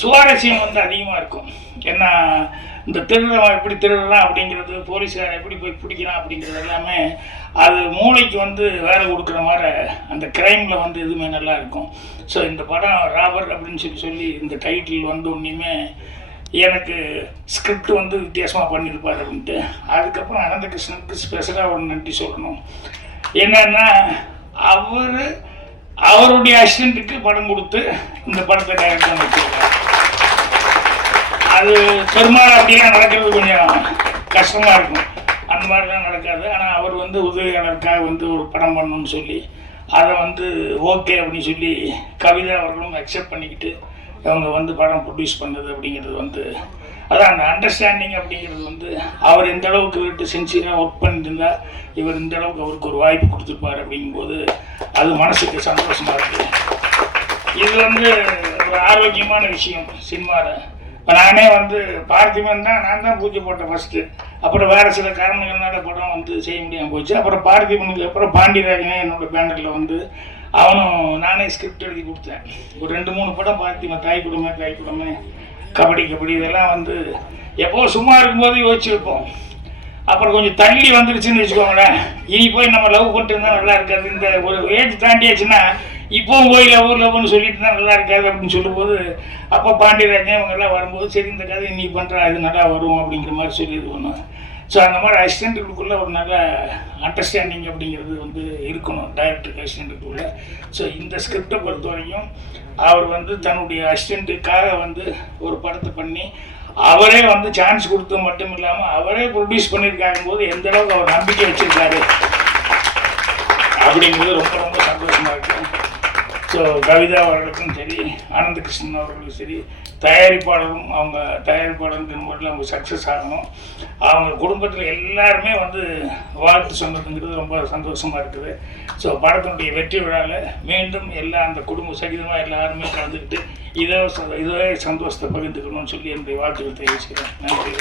சுவாரஸ்யம் வந்து அதிகமாக இருக்கும். ஏன்னா இந்த திருடுறவன் எப்படி திருடுறான் அப்படிங்கிறது, போலீஸ்காரன் எப்படி போய் பிடிக்கிறான் அப்படிங்கிறது எல்லாமே அது மூளைக்கு வந்து வேலை கொடுக்குற மாதிரி அந்த க்ரைமில் வந்து எதுவுமே நல்லா இருக்கும். ஸோ இந்த படம் ராபர் அப்படின்னு சொல்லி இந்த டைட்டில் வந்து ஒன்றுமே எனக்கு ஸ்கிரிப்ட் வந்து வித்தியாசமாக பண்ணியிருப்பார் அப்படின்ட்டு. அதுக்கப்புறம் அனந்த கிருஷ்ணனுக்கு ஸ்பெஷலாக ஒரு நன்றி சொல்லணும். என்னன்னா அவருடைய அசிஸ்டண்ட்டுக்கு படம் கொடுத்து இந்த படத்தை டைரக்ட் பண்ணி வச்சிருக்காரு. அது பெரும்பாலும் அப்படிலாம் நடக்கிறது கொஞ்சம் கஷ்டமாக இருக்கும், அந்த மாதிரிலாம் நடக்காது. ஆனால் அவர் வந்து உதவியாளருக்காக வந்து ஒரு படம் பண்ணணும்னு சொல்லி அதை வந்து ஓகே அப்படின்னு சொல்லி கவிதா அவர்களும் அக்செப்ட் பண்ணிக்கிட்டு அவங்க வந்து படம் ப்ரொடியூஸ் பண்ணது அப்படிங்கிறது வந்து அதான் அந்த அண்டர்ஸ்டாண்டிங் அப்படிங்கிறது வந்து அவர் எந்த அளவுக்கு இவர்கிட்ட சின்சியராக ஒர்க் பண்ணியிருந்தா இவர் இந்த அளவுக்கு அவருக்கு ஒரு வாய்ப்பு கொடுத்துருப்பார் அப்படிங்கும்போது அது மனசுக்கு சந்தோஷமாக இருக்குது. இது வந்து ஒரு ஆரோக்கியமான விஷயம் சினிமாவில். இப்போ நானே வந்து பார்த்திபன் தான் நான் தான் பூஜை போட்டேன் ஃபஸ்ட்டு. அப்புறம் வேறு சில காரணங்கள்னால படம் வந்து செய்ய முடியாமல் போச்சு. அப்புறம் பார்த்திபனுக்கு அப்புறம் பாண்டியராஜனே என்னோடய பேனரில் வந்து அவனும் நானே ஸ்கிரிப்ட் எழுதி கொடுத்தேன். ஒரு 2-3 படம் பார்த்திபன், தாய் குடும்பமே, கபடி இதெல்லாம் வந்து எப்போ சும்மா இருக்கும்போது யோசிச்சு வைப்போம். அப்புறம் கொஞ்சம் தள்ளி வந்துருச்சுன்னு வச்சுக்கோங்களேன், இனி போய் நம்ம லவ் பண்ணிட்டு இருந்தால் நல்லா இருக்காது. இந்த ஒரு ஏஜ் தாண்டியாச்சுன்னா இப்போவும் போய் லவ்னு சொல்லிட்டு தான் நல்லா இருக்காது அப்படின்னு சொல்லும்போது அப்போ பாண்டியராஜன் இவங்கெல்லாம் வரும்போது சரி இந்த கதை நீ பண்ணுறா இது நல்லா வரும் அப்படிங்கிற மாதிரி சொல்லி இது பண்ணுவேன். ஸோ அந்த மாதிரி அசிஸ்டண்ட்டுக்குள்ளே ஒரு நல்ல அண்டர்ஸ்டாண்டிங் அப்படிங்கிறது வந்து இருக்கணும் டைரக்டருக்கு அசிஸ்டண்ட்டுக்குள்ளே. ஸோ இந்த ஸ்கிரிப்டை பொறுத்த வரைக்கும் அவர் வந்து தன்னுடைய அசிஸ்டண்ட்டுக்காக வந்து ஒரு படத்தை பண்ணி அவரே வந்து சான்ஸ் கொடுத்து மட்டும் இல்லாமல் அவரே ப்ரொடியூஸ் பண்ணியிருக்காங்க போது எந்த அளவுக்கு அவர் நம்பிக்கை வச்சுருக்காரு அப்படிங்கிறது ரொம்ப ரொம்ப சந்தோஷமாக இருக்கும். ஸோ கவிதா அவர்களுக்கும் சரி, ஆனந்த கிருஷ்ணன் அவர்களுக்கும் சரி, தயாரிப்பாளரும் அவங்க தயாரிப்பாளருக்கு முறையில் அவங்க சக்ஸஸ் ஆகணும். அவங்க குடும்பத்தில் எல்லாருமே வந்து வாழ்த்து சொன்னதுங்கிறது ரொம்ப சந்தோஷமாக இருக்குது. ஸோ படத்தினுடைய வெற்றி விழாவில் மீண்டும் எல்லா அந்த குடும்ப சகிதமாக எல்லாருமே கலந்துக்கிட்டு இதே சந்தோஷத்தை பகிர்ந்துக்கணும்னு சொல்லி என்னுடைய வாழ்த்துக்கள் தெரிவிச்சுக்கிறேன். நன்றி.